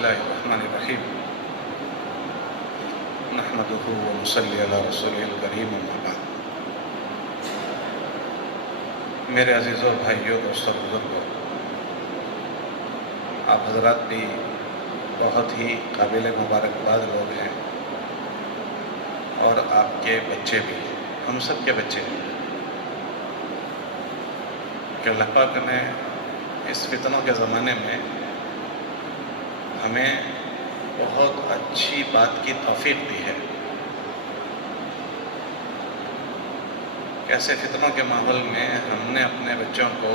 الله الرحمن الرحيم نحمده ونصلي على رسوله الكريم اما بعد. میرے عزیزوں، بھائیوں، دوستوں، بزرگوں، آپ حضرات بھی بہت ہی قابل مبارکباد لوگ ہیں، اور آپ کے بچے بھی، ہم سب کے بچے ہیں کہ اللہ پاک نے اس فتنوں کے زمانے میں ہمیں بہت اچھی بات کی توفیق دی ہے. ایسے فتنوں کے ماحول میں ہم نے اپنے بچوں کو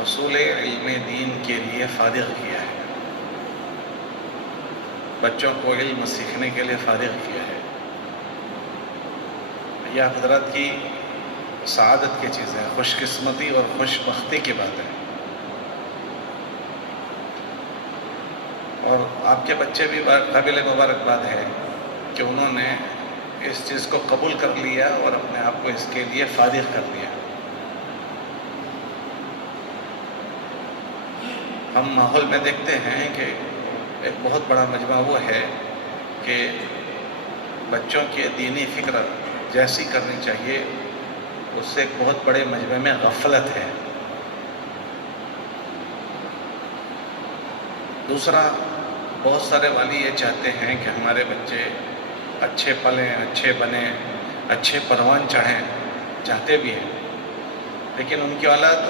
حصول علم دین کے لیے فارغ کیا ہے، بچوں کو علم سیکھنے کے لیے فارغ کیا ہے. یہ حضرات کی سعادت کی چیز ہے، خوش قسمتی اور خوش بختی کی بات ہے. اور آپ کے بچے بھی قابل مبارکباد ہے کہ انہوں نے اس چیز کو قبول کر لیا اور اپنے آپ کو اس کے لیے فارغ کر لیا. ہم ماحول میں دیکھتے ہیں کہ ایک بہت بڑا مجمع وہ ہے کہ بچوں کی دینی فکر جیسی کرنی چاہیے اس سے ایک بہت بڑے مجمع میں غفلت ہے. دوسرا، بہت سارے والی یہ چاہتے ہیں کہ ہمارے بچے اچھے پلیں، اچھے بنیں، اچھے پروان چڑھیں، چاہتے بھی ہیں، لیکن ان کی اولاد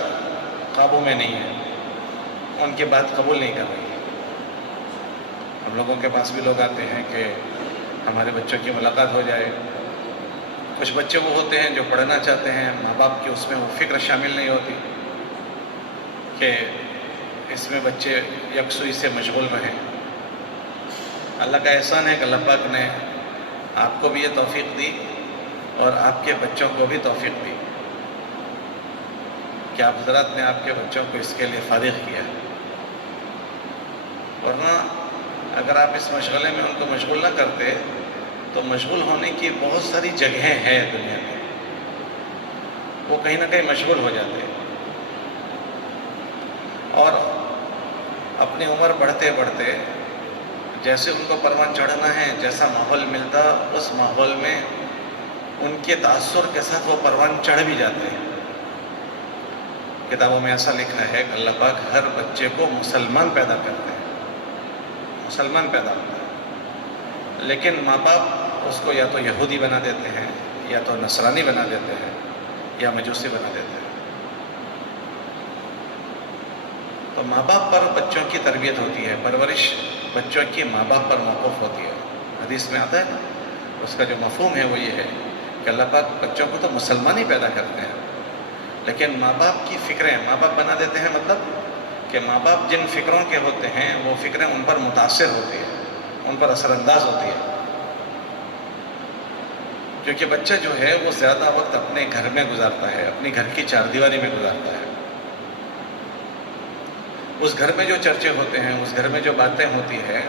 قابو میں نہیں ہے، ان کی بات قبول نہیں کر رہی. ہم لوگوں کے پاس بھی لوگ آتے ہیں کہ ہمارے بچوں کی ملاقات ہو جائے. کچھ بچے وہ ہوتے ہیں جو پڑھنا چاہتے ہیں، ماں باپ کی اس میں وہ فکر شامل نہیں ہوتی کہ اس میں بچے یکسوئی سے مشغول رہیں. اللہ کا احسان ہے کہ اللہ پاک نے آپ کو بھی یہ توفیق دی اور آپ کے بچوں کو بھی توفیق دی کہ آپ حضرات نے آپ کے بچوں کو اس کے لیے فارغ کیا. ورنہ اگر آپ اس مشغلے میں ان کو مشغول نہ کرتے تو مشغول ہونے کی بہت ساری جگہیں ہیں دنیا میں، وہ کہیں نہ کہیں مشغول ہو جاتے ہیں. اور اپنی عمر بڑھتے بڑھتے جیسے ان کو پروان چڑھنا ہے، جیسا ماحول ملتا اس ماحول میں ان کے تاثر کے ساتھ وہ پروان چڑھ بھی جاتے ہیں. کتابوں میں ایسا لکھا ہے کہ اللہ پاک ہر بچے کو مسلمان پیدا کرتے ہیں، مسلمان پیدا ہوتا ہے، لیکن ماں باپ اس کو یا تو یہودی بنا دیتے ہیں، یا تو نصرانی بنا دیتے ہیں، یا مجوسی بنا دیتے ہیں. تو ماں باپ پر بچوں کی تربیت ہوتی ہے، پرورش بچوں کی ماں باپ پر موقوف ہوتی ہے. حدیث میں آتا ہے نا، اس کا جو مفہوم ہے وہ یہ ہے کہ اللہ پاک بچوں کو تو مسلمان ہی پیدا کرتے ہیں، لیکن ماں باپ کی فکریں ماں باپ بنا دیتے ہیں. مطلب کہ ماں باپ جن فکروں کے ہوتے ہیں وہ فکریں ان پر متاثر ہوتی ہیں، ان پر اثر انداز ہوتی ہے. کیونکہ بچہ جو ہے وہ زیادہ وقت اپنے گھر میں گزارتا ہے، اپنی گھر کی چار دیواری میں گزارتا ہے. اس گھر میں جو چرچے ہوتے ہیں، اس گھر میں جو باتیں ہوتی ہیں،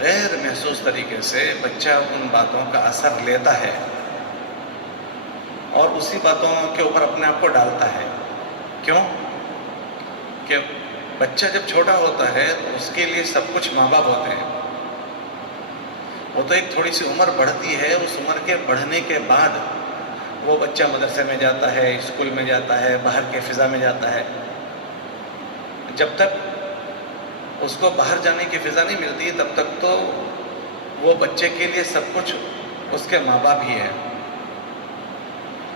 غیر محسوس طریقے سے بچہ ان باتوں کا اثر لیتا ہے اور اسی باتوں کے اوپر اپنے آپ کو ڈالتا ہے. کیوں؟ کہ بچہ جب چھوٹا ہوتا ہے تو اس کے لیے سب کچھ ماں باپ ہوتے ہیں. وہ تو ایک تھوڑی سی عمر بڑھتی ہے، اس عمر کے بڑھنے کے بعد وہ بچہ مدرسے میں جاتا ہے، اسکول میں جاتا ہے، باہر کے فضا میں جاتا ہے. جب تک اس کو باہر جانے کی فضا نہیں ملتی تب تک تو وہ بچے کے لیے سب کچھ اس کے ماں باپ ہی ہے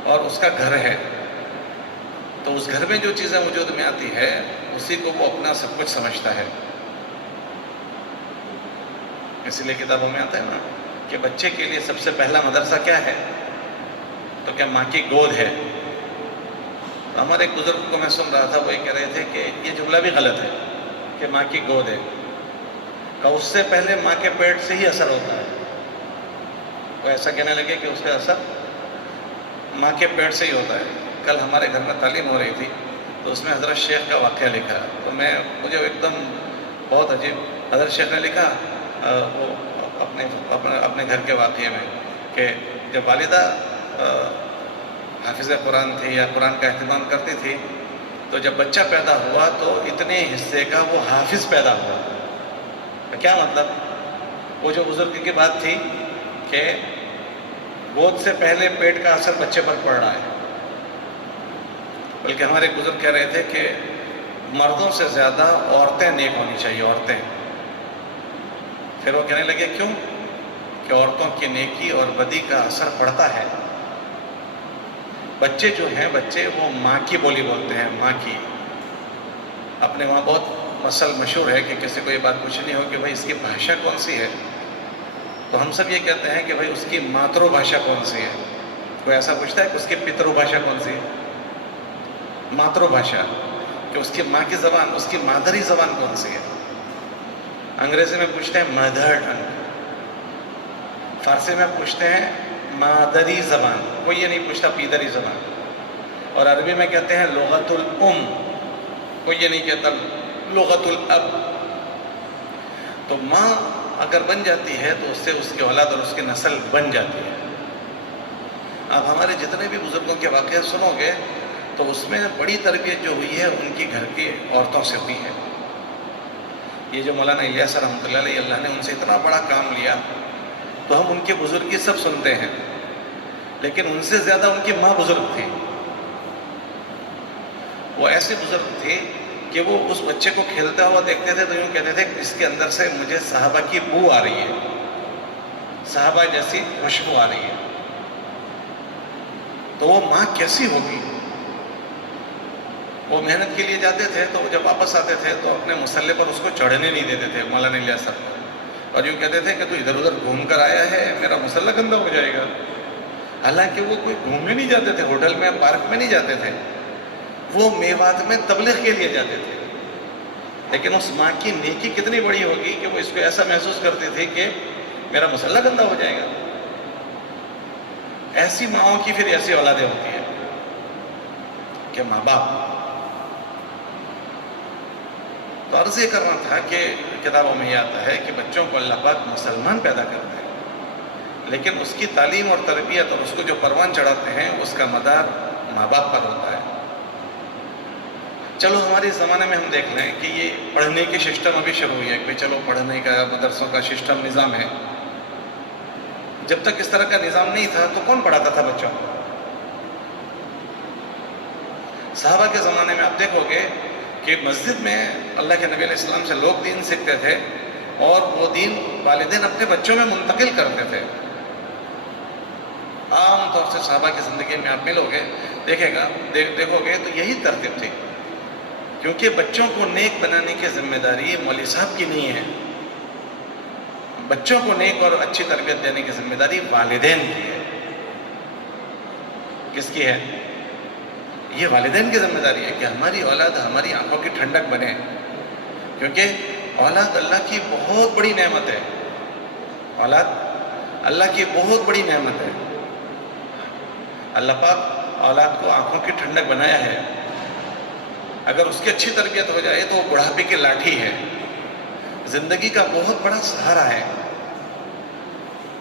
اور اس کا گھر ہے. تو اس گھر میں جو چیزیں وجود میں آتی ہے اسی کو وہ اپنا سب کچھ سمجھتا ہے. اسی لیے کتابوں میں آتا ہے نا کہ بچے کے لیے سب سے پہلا مدرسہ کیا ہے؟ تو کیا ماں کی گود ہے. ہمارے ایک بزرگ کو میں سن رہا تھا، وہ یہ کہہ رہے تھے کہ یہ جملہ بھی غلط ہے کہ ماں کی گود ہے، کہ اس سے پہلے ماں کے پیٹ سے ہی اثر ہوتا ہے. وہ ایسا کہنے لگے کہ اس کا اثر ماں کے پیٹ سے ہی ہوتا ہے. کل ہمارے گھر میں تعلیم ہو رہی تھی تو اس میں حضرت شیخ کا واقعہ لکھا، تو مجھے ایک دم بہت عجیب. حضرت شیخ نے لکھا وہ اپنے گھر کے واقعے میں کہ جب والدہ حافظ قرآن تھی یا قرآن کا اہتمام کرتی تھی تو جب بچہ پیدا ہوا تو اتنے حصے کا وہ حافظ پیدا ہوا. کیا مطلب؟ وہ جو بزرگ کی بات تھی کہ گود سے پہلے پیٹ کا اثر بچے پر پڑ رہا ہے، بلکہ ہمارے بزرگ کہہ رہے تھے کہ مردوں سے زیادہ عورتیں نیک ہونی چاہیے، عورتیں۔ پھر وہ کہنے لگے کیوں؟ کہ عورتوں کی نیکی اور بدی کا اثر پڑتا ہے۔ بچے جو ہیں، بچے وہ ماں کی بولی بولتے ہیں، ماں کی۔ اپنے وہاں بہت مثل مشہور ہے کہ کسی کو یہ بات پوچھنی ہو کہ بھائی اس کی بھاشا کون سی ہے، تو ہم سب یہ کہتے ہیں کہ بھائی اس کی ماترو بھاشا کون سی ہے۔ کوئی ایسا پوچھتا ہے کہ اس کی پترو بھاشا کون سی ہے؟ ماترو بھاشا، کہ اس کی ماں کی زبان، اس کی مادری زبان کون سی ہے۔ انگریزی میں پوچھتے ہیں مدر ٹنگ، فارسی میں پوچھتے ہیں مادری زبان، کوئی یہ نہیں پوچھتا پیدری زبان، اور عربی میں کہتے ہیں لغت الام، کوئی یہ نہیں کہتا لغت الاب۔ تو ماں اگر بن جاتی ہے تو اس سے اس کی اولاد اور اس کی نسل بن جاتی ہے۔ اب ہمارے جتنے بھی بزرگوں کے واقعات سنو گے تو اس میں بڑی تربیت جو ہوئی ہے ان کی گھر کی عورتوں سے ہوئی ہے۔ یہ جو مولانا الیاس رحمۃ اللہ علیہ، اللہ نے ان سے اتنا بڑا کام لیا، تو ہم ان کی بزرگی سب سنتے ہیں، لیکن ان سے زیادہ ان کی ماں بزرگ تھی۔ وہ ایسے بزرگ تھے کہ وہ اس بچے کو کھیلتا ہوا دیکھتے تھے تو یوں کہتے تھے اس کے اندر سے مجھے صحابہ کی بو آ رہی ہے، صحابہ جیسی خوشبو آ رہی ہے۔ تو وہ ماں کیسی ہوگی؟ وہ محنت کے لیے جاتے تھے تو جب واپس آتے تھے تو اپنے مسلح پر اس کو چڑھنے نہیں دیتے تھے مولانا الیاس صاحب، اور یوں کہتے تھے کہ تو ادھر ادھر گھوم کر آیا ہے، میرا مسلح گندہ ہو جائے گا۔ حالانکہ وہ کوئی گھومنے نہیں جاتے تھے، ہوٹل میں پارک میں نہیں جاتے تھے، وہ میوات میں تبلیغ کے لیے جاتے تھے۔ لیکن اس ماں کی نیکی کتنی بڑی ہوگی کہ وہ اس کو ایسا محسوس کرتی تھی کہ میرا مسلح گندہ ہو جائے گا۔ ایسی ماؤں کی پھر ایسی اولادیں ہوتی ہیں کہ ماں باپ۔ تو عرض یہ کرنا تھا کہ کتابوں میں یہ آتا ہے کہ بچوں کو اللہ پاک مسلمان پیدا کرتے ہیں، لیکن اس کی تعلیم اور تربیت اور اس کو جو پروان چڑھاتے ہیں اس کا مدار ماں باپ پر ہوتا ہے۔ چلو ہمارے زمانے میں ہم دیکھ لیں کہ یہ پڑھنے کی سسٹم ابھی شروع ہوئی ہے کہ چلو پڑھنے کا مدرسوں کا سسٹم نظام ہے۔ جب تک اس طرح کا نظام نہیں تھا تو کون پڑھاتا تھا بچوں کو؟ صحابہ کے زمانے میں آپ دیکھو گے کہ مسجد میں اللہ کے نبی علیہ السلام سے لوگ دین سیکھتے تھے اور وہ دین والدین اپنے بچوں میں منتقل کرتے تھے۔ عام طور سے صحابہ کی زندگی میں آپ ملو گے دیکھو گے تو یہی ترتیب تھی، کیونکہ بچوں کو نیک بنانے کی ذمہ داری مولوی صاحب کی نہیں ہے، بچوں کو نیک اور اچھی تربیت دینے کی ذمہ داری والدین کی ہے۔ کس کی ہے؟ یہ والدین کی ذمہ داری ہے کہ ہماری اولاد ہماری آنکھوں کی ٹھنڈک بنے، کیونکہ اولاد اللہ کی بہت بڑی نعمت ہے، اولاد اللہ کی بہت بڑی نعمت ہے۔ اللہ پاک اولاد کو آنکھوں کی ٹھنڈک بنایا ہے، اگر اس کی اچھی تربیت ہو جائے تو وہ بڑھاپے کی لاٹھی ہے، زندگی کا بہت بڑا سہارا ہے۔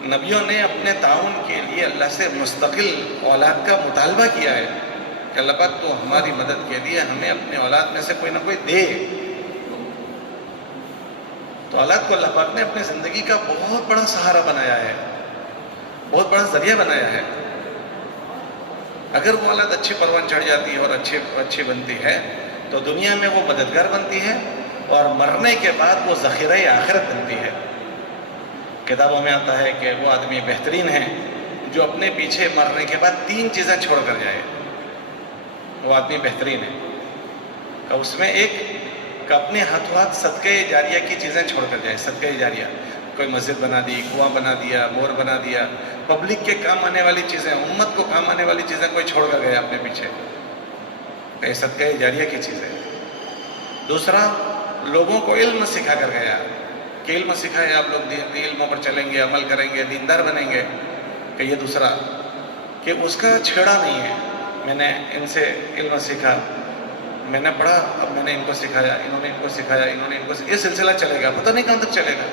نبیوں نے اپنے تعاون کے لیے اللہ سے مستقل اولاد کا مطالبہ کیا ہے کہ اللہ پاک تو ہماری مدد کے لیے ہمیں اپنے اولاد میں سے کوئی نہ کوئی دے۔ تو اولاد کو اللہ پاک نے اپنی زندگی کا بہت بڑا سہارا بنایا ہے، بہت بڑا ذریعہ بنایا ہے۔ اگر وہ اولاد اچھی پروان چڑھ جاتی ہے اور اچھی بنتی ہے تو دنیا میں وہ مددگار بنتی ہے اور مرنے کے بعد وہ ذخیرہ آخرت بنتی ہے۔ کتابوں میں آتا ہے کہ وہ آدمی بہترین ہے جو اپنے پیچھے مرنے کے بعد 3 چیزیں چھوڑ کر جائے، وہ آدمی بہترین ہے۔ کہ اس میں ایک کہ اپنے ہاتھ صدقہ جاریہ کی چیزیں چھوڑ کر جائے، صدقہ جاریہ، کوئی مسجد بنا دی، کنواں بنا دیا، بور بنا دیا، پبلک کے کام آنے والی چیزیں، امت کو کام آنے والی چیزیں کوئی چھوڑ کر گیا اپنے پیچھے، کہ صدقہ جاریہ کی چیزیں۔ دوسرا، لوگوں کو علم سکھا کر گیا کہ علم سکھائے، آپ لوگ علموں پر چلیں گے، عمل کریں گے، دیندار بنیں گے۔ کہ یہ دوسرا کہ اس کا چھیڑا نہیں ہے، میں نے ان سے علم سیکھا، میں نے پڑھا، اب میں نے ان کو سکھایا، انہوں نے ان کو سکھایا، انہوں نے ان کو سکھایا، یہ سلسلہ چلے گا، پتہ نہیں کہاں تک چلے گا۔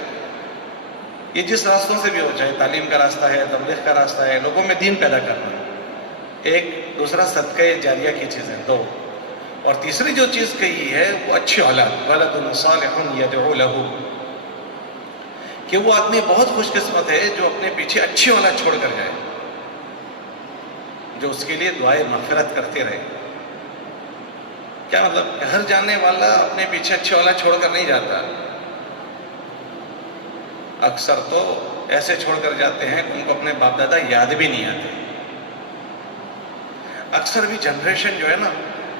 یہ جس راستوں سے بھی ہو، چاہے تعلیم کا راستہ ہے، تبلیغ کا راستہ ہے، لوگوں میں دین پیدا کرنا، ایک دوسرا صدقہ جاریہ کی چیزیں، 2، اور تیسری جو چیز کہی ہے وہ اچھی اولاد، ولد صالح یدعو لہ، کہ وہ آدمی بہت خوش قسمت ہے جو اپنے پیچھے اچھی اولاد چھوڑ کر جائے، جو اس کے لیے دعائے مغفرت کرتے رہے۔ کیا مطلب؟ گھر جانے والا اپنے پیچھے اچھی اولاد چھوڑ کر نہیں جاتا، اکثر تو ایسے چھوڑ کر جاتے ہیں کہ ان کو اپنے باپ دادا یاد بھی نہیں آتے۔ اکثر بھی جنریشن جو ہے نا،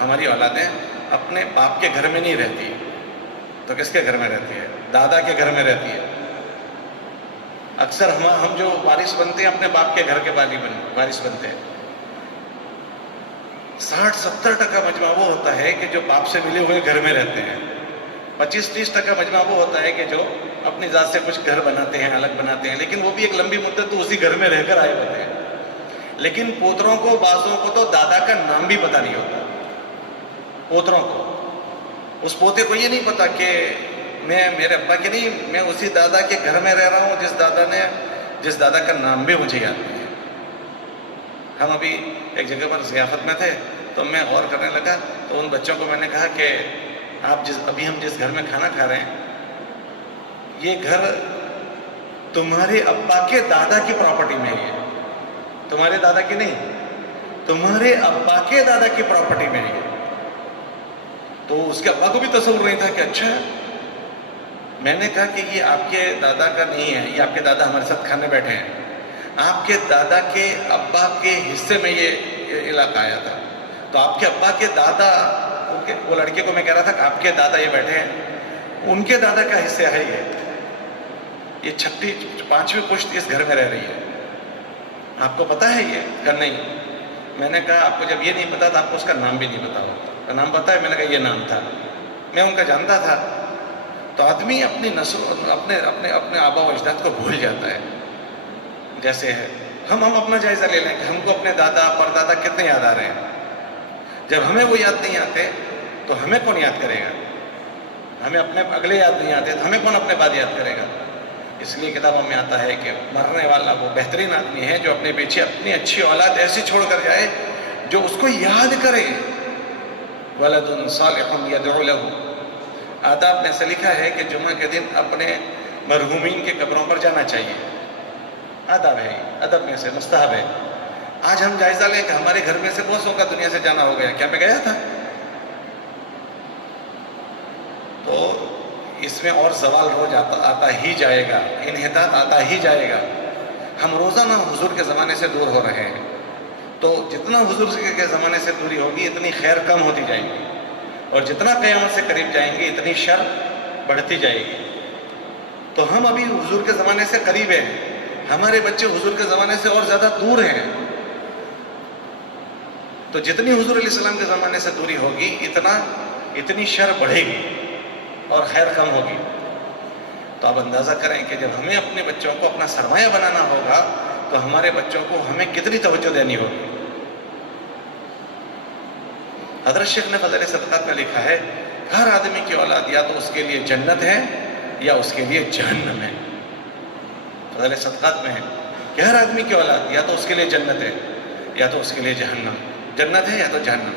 ہماری اولادیں اپنے باپ کے گھر میں نہیں رہتی، تو کس کے گھر میں رہتی ہے؟ دادا کے گھر میں رہتی ہے۔ اکثر ہم جو وارث بنتے ہیں اپنے باپ کے گھر کے وارث بنتے ہیں۔ 60-70% مجمع وہ ہوتا ہے کہ جو باپ سے ملے ہوئے گھر میں رہتے ہیں۔ 25-30% مجمع وہ ہوتا ہے کہ جو اپنی ذات سے کچھ گھر بناتے ہیں، الگ بناتے ہیں، لیکن وہ بھی ایک لمبی مدت تو اسی گھر میں رہ کر آئے ہوتے ہیں۔ لیکن پوتروں کو، بعضوں کو تو دادا کا نام بھی پتہ نہیں ہوتا۔ پوتروں کو، اس پوتے کو یہ نہیں پتا کہ میں میرے ابا کے نہیں، میں اسی دادا کے گھر میں رہ رہا ہوں جس دادا کا نام بھی مجھے یاد نہیں ہے۔ ہم ابھی ایک جگہ پر ضیافت میں تھے تو میں غور کرنے لگا، تو ان بچوں کو میں نے کہا کہ ابھی ہم جس گھر میں کھانا کھا رہے ہیں، یہ گھر تمہارے ابا کے دادا کی پراپرٹی میں ہے، تمہارے دادا کی نہیں، تمہارے ابا کے دادا کی پراپرٹی میں ہے۔ تو اس کے ابا کو بھی تصور نہیں تھا کہ اچھا، میں نے کہا کہ یہ آپ کے دادا کا نہیں ہے، یہ آپ کے دادا ہمارے ساتھ کھانے بیٹھے ہیں، آپ کے دادا کے ابا کے حصے میں یہ علاقہ آیا تھا۔ تو آپ کے ابا کے دادا، وہ لڑکے کو میں کہہ رہا تھا کہ آپ کے دادا یہ بیٹھے ہیں، ان کے دادا کا حصہ ہے یہ 5ویں پشت اس گھر میں رہ رہی ہے، آپ کو پتا ہے یہ؟ کہ نہیں۔ میں نے کہا آپ کو جب یہ نہیں پتا تھا، آپ کو اس کا نام بھی نہیں پتا ہوتا۔ نام پتا ہے؟ میں نے کہا یہ نام تھا، میں ان کا جانتا تھا۔ تو آدمی اپنی نسل، اپنے آبا و اجداد کو بھول جاتا ہے۔ جیسے ہے، ہم اپنا جائزہ لے لیں کہ ہم کو اپنے دادا پردادا کتنے یاد آ رہے ہیں۔ جب ہمیں وہ یاد نہیں آتے تو ہمیں کون یاد کرے گا؟ ہمیں اپنے اگلے یاد نہیں آتے تو ہمیں کون اپنے بعد یاد کرے گا؟ اس لیے کتابوں میں آتا ہے کہ مرنے والا وہ بہترین آدمی ہے جو اپنے پیچھے اپنی اچھی اولاد ایسی چھوڑ کر جائے جو اس کو یاد کرے۔ ولد صالح يدعو له۔ آداب میں سے لکھا ہے کہ جمعہ کے دن اپنے مرحومین کے قبروں پر جانا چاہیے، آداب ہے، ادب میں سے مستحب ہے۔ آج ہم جائزہ لیں کہ ہمارے گھر میں سے بہت سو کا دنیا سے جانا ہو گیا، کیا میں گیا تھا؟ تو اس میں اور زوال روز آتا ہی جائے گا، انحطاط آتا ہی جائے گا۔ ہم روزانہ حضور کے زمانے سے دور ہو رہے ہیں، تو جتنا حضور کے زمانے سے دوری ہوگی اتنی خیر کم ہوتی جائے گی، اور جتنا قیامت سے قریب جائیں گے اتنی شر بڑھتی جائے گی۔ تو ہم ابھی حضور کے زمانے سے قریب ہیں، ہمارے بچے حضور کے زمانے سے اور زیادہ دور ہیں۔ تو جتنی حضور علیہ السلام کے زمانے سے دوری ہوگی اتنی شر بڑھے گی اور خیر کم ہوگی۔ تو آپ اندازہ کریں کہ جب ہمیں اپنے بچوں کو اپنا سرمایہ بنانا ہوگا تو ہمارے بچوں کو ہمیں کتنی توجہ دینی ہوگی۔ حضرت شیخ نے فضائل صدقات میں لکھا ہے، ہر آدمی کی اولاد یا تو اس کے لیے جنت ہے یا اس کے لیے جہنم ہے۔ فضائل صدقات میں ہے کہ ہر آدمی کی اولاد یا تو اس کے لیے جنت ہے یا تو اس کے لیے جہنم، جنت ہے یا تو جہنم۔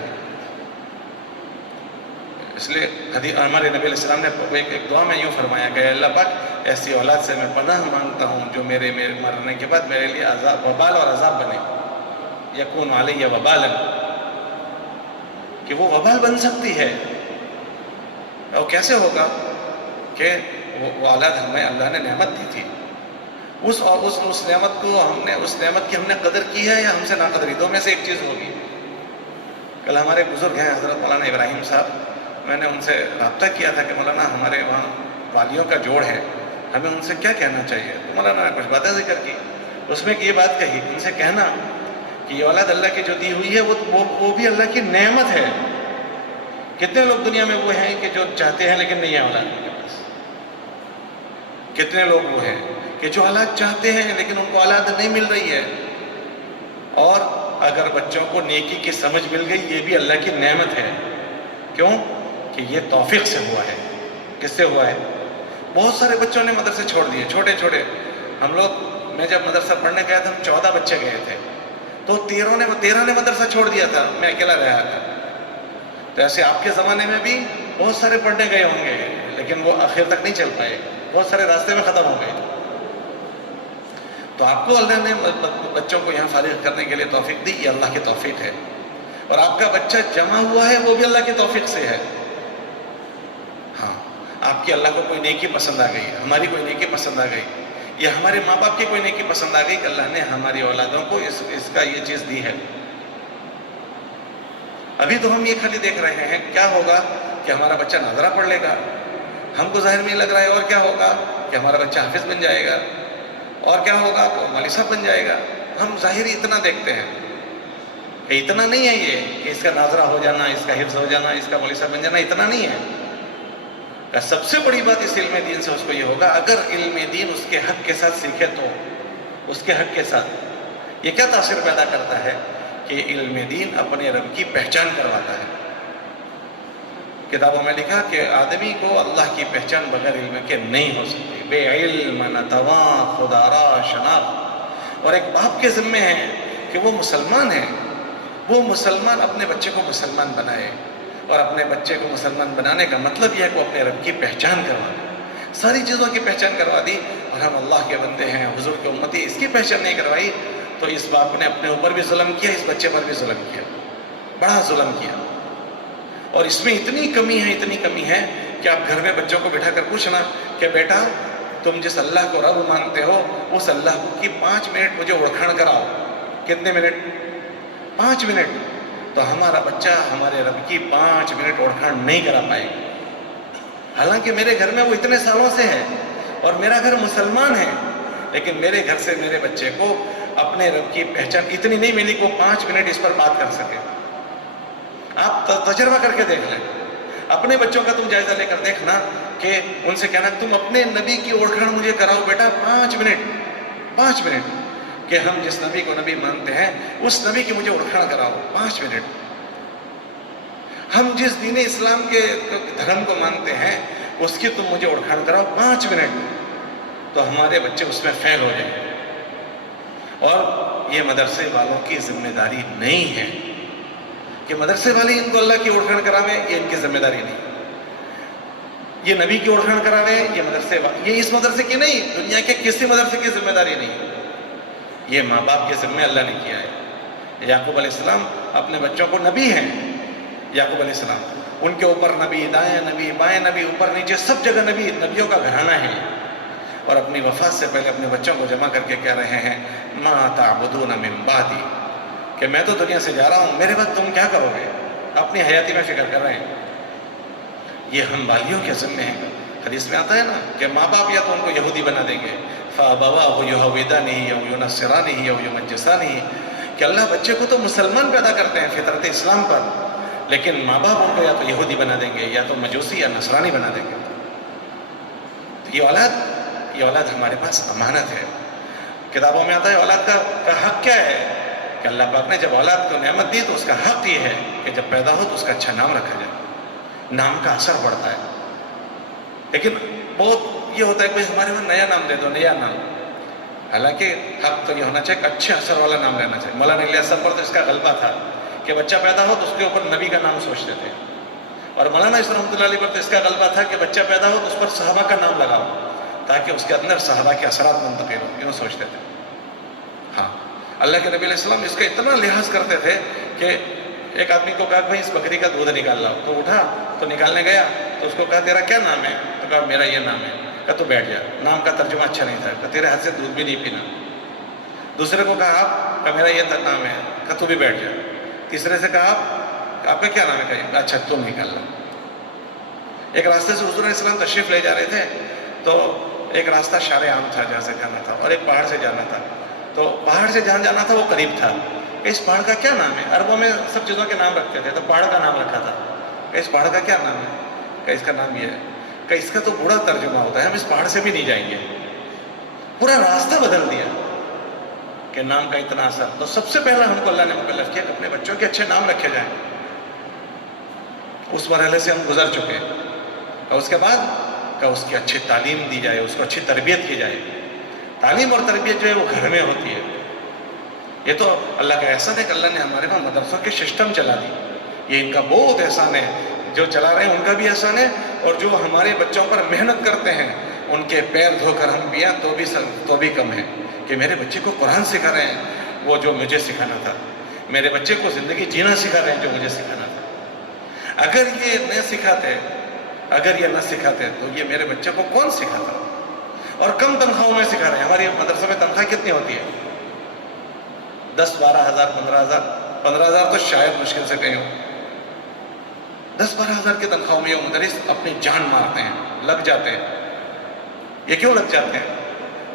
اس لیے ہمارے نبی علیہ السلام نے ایک دعا میں یوں فرمایا کہ اللہ پاک ایسی اولاد سے میں پناہ مانگتا ہوں جو میرے مرنے کے بعد میرے لیے وبال اور عذاب بنے، یکون علیہ وبالا، کہ وہ وبال بن سکتی ہے۔ اور کیسے ہوگا کہ وہ اولاد ہمیں اللہ نے نعمت دی تھی، اس نعمت کو اس نعمت کی ہم نے قدر کی ہے یا ہم سے ناقدری، دو میں سے ایک چیز ہوگی۔ کل ہمارے بزرگ ہیں حضرت مولانا ابراہیم صاحب، میں نے ان سے رابطہ کیا تھا کہ مولانا ہمارے وہاں والیوں کا جوڑ ہے، ہمیں ان سے کیا کہنا چاہیے؟ تو مولانا نے کچھ باتیں ذکر کی، اس میں کہ یہ بات کہی ان سے کہنا کہ یہ اولاد اللہ کی جو دی ہوئی ہے وہ بھی اللہ کی نعمت ہے۔ کتنے لوگ دنیا میں وہ ہیں کہ جو چاہتے ہیں لیکن نہیں ہے اولاد ان کے پاس؟ کتنے لوگ وہ ہیں کہ جو اولاد چاہتے ہیں لیکن ان کو اولاد نہیں مل رہی ہے؟ اور اگر بچوں کو نیکی کی سمجھ مل گئی یہ بھی اللہ کی نعمت ہے۔ کیوں؟ کہ یہ توفیق سے ہوا ہے۔ کس سے ہوا ہے؟ بہت سارے بچوں نے مدرسے چھوڑ دیے، چھوٹے چھوٹے۔ میں جب مدرسہ پڑھنے گیا تھا ہم 14 بچے گئے تھے، تو 13 نے مدرسہ چھوڑ دیا تھا، میں اکیلا رہا تھا۔ تو ایسے آپ کے زمانے میں بھی بہت سارے پڑھنے گئے ہوں گے لیکن وہ آخر تک نہیں چل پائے، بہت سارے راستے میں ختم ہو گئے۔ تو آپ کو اللہ نے بچوں کو یہاں فارغ کرنے کے لیے توفیق دی، یہ اللہ کی توفیق ہے، اور آپ کا بچہ جمع ہوا ہے وہ بھی اللہ کی توفیق سے ہے۔ ہاں، آپ کی اللہ کو کوئی نیکی پسند آ گئی، ہماری کوئی نیکی پسند آ گئی، یا ہمارے ماں باپ کی کوئی نیکی پسند آ گئی کہ اللہ نے ہماری اولادوں کو اس کا یہ چیز دی ہے۔ ابھی تو ہم یہ خالی دیکھ رہے ہیں کیا ہوگا کہ ہمارا بچہ ناظرہ پڑھ لے گا، ہم کو ظاہر میں لگ رہا ہے، اور کیا ہوگا کہ ہمارا بچہ حافظ بن جائے گا، اور کیا ہوگا تو مولوی صاحب بن جائے گا۔ ہم ظاہری اتنا دیکھتے ہیں کہ اتنا نہیں ہے یہ کہ اس کا ناظرہ ہو جانا، اس کا حفظ ہو جانا، اس کا مولوی صاحب بن جانا، اتنا نہیں ہے۔ کہ سب سے بڑی بات اس علم دین سے اس کو یہ ہوگا، اگر علم دین اس کے حق کے ساتھ سیکھے تو اس کے حق کے ساتھ یہ کیا تاثر پیدا کرتا ہے کہ علم دین اپنے رب کی پہچان کرواتا ہے۔ کتابوں میں لکھا کہ آدمی کو اللہ کی پہچان بغیر علم کے نہیں ہو سکتی۔ بے علم نتواں خدا را شناخت۔ اور ایک باپ کے ذمے ہے کہ وہ مسلمان ہے، وہ مسلمان اپنے بچے کو مسلمان بنائے، اور اپنے بچے کو مسلمان بنانے کا مطلب یہ ہے کہ وہ اپنے رب کی پہچان کروا دے۔ ساری چیزوں کی پہچان کروا دی، اور ہم اللہ کے بندے ہیں، حضور کے امتی، اس کی پہچان نہیں کروائی تو اس باپ نے اپنے اوپر بھی ظلم کیا، اس بچے پر بھی ظلم کیا، بڑا ظلم کیا۔ اور اس میں اتنی کمی ہے کہ آپ گھر میں بچوں کو بٹھا کر پوچھنا کہ بیٹا تم جس اللہ کو رب مانتے ہو اس اللہ کی 5 منٹ مجھے اڑکھڑ کراؤ۔ کتنے منٹ؟ 5 منٹ۔ تو ہمارا بچہ ہمارے رب کی 5 منٹ اڑکھڑ نہیں کرا پائے گا، حالانکہ میرے گھر میں وہ اتنے سالوں سے ہے اور میرا گھر مسلمان ہے، لیکن میرے گھر سے میرے بچے کو اپنے رب کی پہچان اتنی نہیں ملی کہ وہ 5 منٹ اس پر بات کر سکے۔ آپ تجربہ کر کے دیکھ لیں، اپنے بچوں کا تم جائزہ لے کر دیکھنا کہ ان سے کہنا تم اپنے نبی کی اوڑکھڑ مجھے کراؤ بیٹا 5 منٹ، کہ ہم جس نبی کو نبی مانتے ہیں اس نبی کی مجھے اوڑکھڑ کراؤ 5 منٹ۔ ہم جس دین اسلام کے دھرم کو مانتے ہیں اس کی تم مجھے اوڑکھڑ کراؤ 5 منٹ، تو ہمارے بچے اس میں فیل ہو جائیں۔ اور یہ مدرسے والوں کی ذمہ داری نہیں ہے کہ مدرسے والے ان کو اللہ کی اوڑکھڑ کراویں، یہ ان کی ذمہ داری نہیں۔ یہ نبی کی اوڑکھڑ کراویں، یہ اس مدرسے کی نہیں، دنیا کے کسی مدرسے کی ذمہ داری نہیں، یہ ماں باپ کے ذمہ اللہ نے کیا ہے۔ یعقوب علیہ السلام اپنے بچوں کو نبی ہیں، یعقوب علیہ السلام ان کے اوپر نبی، دائیں نبی، بائیں نبی، اوپر نیچے سب جگہ نبی، نبیوں کا گھرانہ ہے، اور اپنی وفات سے پہلے اپنے بچوں کو جمع کر کے کہہ رہے ہیں ما تعبدون من بعدی، کہ میں تو دنیا سے جا رہا ہوں، میرے بعد تم کیا کرو گے؟ اپنی حیاتی میں فکر کر رہے ہیں۔ یہ ہم والیوں کے ذمہ ہیں۔ حدیث میں آتا ہے نا کہ ماں باپ یا تو ان کو یہودی بنا دیں گے، فَأَبَوَاهُ يُهَوِّدَانِهِ أَوْ يُنَصِّرَانِهِ أَوْ يُمَجِّسَانِهِ، کہ اللہ بچے کو تو مسلمان پیدا کرتے ہیں فطرت اسلام پر، لیکن ماں باپ ان کو یا تو یہودی بنا دیں گے یا تو مجوسی یا نصرانی بنا دیں گے۔ تو یہ اولاد ہمارے پاس امانت ہے۔ کتابوں میں آتا ہے اولاد کا حق کیا ہے، کہ اللہ پاک نے جب اولاد کو نعمت دی تو اس کا حق یہ ہے کہ جب پیدا ہو تو اس کا اچھا نام رکھا جائے، نام کا اثر بڑھتا ہے۔ لیکن بہت یہ ہوتا ہے کہ ہمارے وہاں نیا نام دے دو، نیا نام، حالانکہ حق تو یہ ہونا چاہیے کہ اچھے اثر والا نام لینا چاہیے۔ مولانا الیاس صاحب پر تو اس کا غلبہ تھا کہ بچہ پیدا ہو تو اس کے اوپر نبی کا نام سوچتے تھے، اور مولانا اس رحمۃ اللہ علیہ پر تو اس کا غلبہ تھا کہ بچہ پیدا ہو تو اس پر صحابہ کا نام لگاؤ تاکہ اس کے اندر صحابہ کے اثرات منتقل ہوں، یوں سوچتے تھے۔ ہاں، اللہ کے نبی علیہ السلام اس کا اتنا لحاظ کرتے تھے کہ ایک آدمی کو کہا بھائی اس بکری کا دودھ نکال لاؤ، تو اٹھا تو نکالنے گیا تو اس کو کہا تیرا کیا نام ہے؟ تو کہا میرا یہ نام ہے۔ کہا تو بیٹھ جا، نام کا ترجمہ اچھا نہیں تھا، کہا تیرے ہاتھ سے دودھ بھی نہیں پینا۔ دوسرے کو کہا آپ، کہا میرا یہ نام ہے، کہا تو بھی بیٹھ جا۔ تیسرے سے کہا آپ کا کیا نام ہے؟ کہا اچھا تم نکال لا۔ ایک راستے سے حضور علیہ السلام تشریف لے جا رہے تھے تو ایک راستہ شار عام تھا جہاں سے جانا تھا، اور ایک پہاڑ سے جانا تھا، تو پہاڑ سے جہاں جانا تھا وہ قریب تھا۔ کہ اس پہاڑ کا کیا نام ہے؟ عربوں میں سب چیزوں کے نام رکھتے تھے، تو پہاڑ کا نام رکھا تھا۔ کہ اس پہاڑ کا کیا نام ہے؟ کہ اس کا نام یہ ہے۔ کہ اس کا تو بڑا ترجمہ ہوتا ہے، ہم اس پہاڑ سے بھی نہیں جائیں گے۔ پورا راستہ بدل دیا کہ نام کا اتنا اثر۔ تو سب سے پہلا ہم کو اللہ نے مکلف کیا کہ اپنے بچوں کے اچھے نام رکھے جائیں۔ اس مرحلے سے ہم گزر چکے ہیں، اور اس کے بعد کہ اس کی اچھی تعلیم دی جائے، اس کو اچھی تربیت کی جائے۔ تعلیم اور تربیت جو ہے وہ گھر میں ہوتی ہے۔ یہ تو اللہ کا احسان ہے کہ اللہ نے ہمارے وہاں مدرسوں کے سسٹم چلا دی، یہ ان کا بہت احسان ہے۔ جو چلا رہے ہیں ان کا بھی احسان ہے، اور جو ہمارے بچوں پر محنت کرتے ہیں ان کے پیر دھو کر ہم پیاں تو بھی کم ہے، کہ میرے بچے کو قرآن سکھا رہے ہیں وہ جو مجھے سکھانا تھا، میرے بچے کو زندگی جینا سکھا رہے ہیں جو مجھے سکھانا تھا۔ اگر یہ نہ سکھاتے تو یہ میرے بچے کو کون سکھاتا؟ اور کم تنخواہوں میں سکھا رہے ہیں۔ ہماری مدرسے میں تنخواہ کتنی ہوتی ہے؟ 10-12 ہزار، 15 ہزار تو شاید مشکل سے کہیں ہو۔ 10-12 ہزار کی تنخواہوں میں یہ مدرس اپنی جان مارتے ہیں، لگ جاتے ہیں۔ یہ کیوں لگ جاتے ہیں؟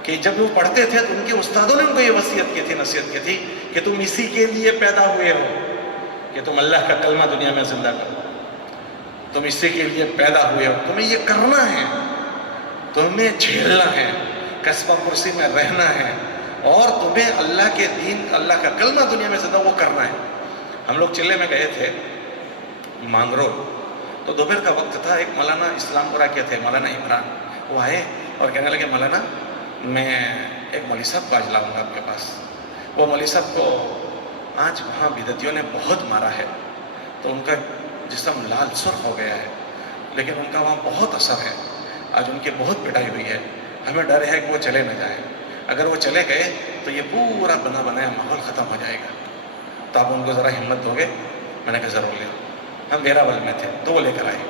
کہ جب وہ پڑھتے تھے تو ان کے استادوں نے ان کو یہ وصیت کی تھی، نصیحت کی تھی کہ تم اسی کے لیے پیدا ہوئے ہو کہ تم اللہ کا کلمہ دنیا میں زندہ کرو، تم اسی کے لیے پیدا ہوئے ہو، تمہیں یہ کرنا ہے، تمہیں جھیلنا ہے، قصبہ کرسی میں رہنا ہے، اور تمہیں اللہ کے دین، اللہ کا کلمہ دنیا میں زندہ وہ کرنا ہے۔ ہم لوگ چلے میں گئے تھے مانگرو، تو دوپہر کا وقت تھا، ایک مولانا اسلام پورہ کے تھے، مولانا عمران، وہ آئے اور کہنے لگے مولانا میں ایک مولوی صاحب کو آج لاؤں گا آپ کے پاس۔ وہ مولوی صاحب کو آج وہاں بدعتیوں نے بہت مارا ہے، تو ان کا جسم لال سرخ ہو گیا ہے، لیکن ان کا وہاں بہت اثر ہے، آج ان کی بہت پٹائی ہوئی ہے، ہمیں ڈر ہے کہ وہ چلے نہ جائیں، اگر وہ چلے گئے تو یہ پورا بنا بنایا ماحول ختم ہو جائے گا، تو آپ ان کو ذرا ہمت دو گے؟ میں نے کہا ضرور لے۔ ہم ویراول میں تھے تو وہ لے کر آئے،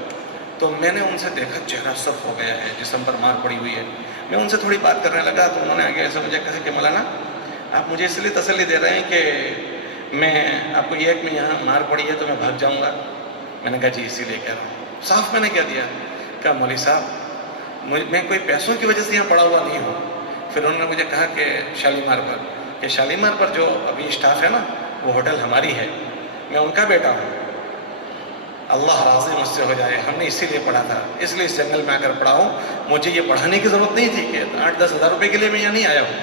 تو میں نے ان سے دیکھا چہرہ سرخ ہو گیا ہے، جسم پر مار پڑی ہوئی ہے۔ میں ان سے تھوڑی بات کرنے لگا تو انہوں نے آگے ایسے مجھے کہا کہ مولانا آپ مجھے اس لیے تسلی دے رہے ہیں کہ میں آپ کو یہ کہ میں یہاں مار پڑی ہے تو میں بھاگ جاؤں گا؟ میں نے کہا جی اسی لیے کہہ رہا ہوں۔ صاف میں نے کہہ دیا، کہا مولوی صاحب میں کوئی پیسوں کی وجہ سے یہاں پڑا ہوا نہیں ہوں۔ پھر انہوں نے مجھے کہا کہ شالیمار پر جو ابھی اسٹاف ہے نا وہ ہوٹل ہماری ہے، میں ان کا بیٹا ہوں، اللہ راضی مجھ سے ہو جائے، ہم نے اسی لیے پڑھا تھا، اس لیے اس جنگل میں آ کر پڑھا ہوں، مجھے یہ پڑھانے کی ضرورت نہیں تھی کہ 8-10 ہزار روپے کے لیے میں یہاں نہیں آیا ہوں،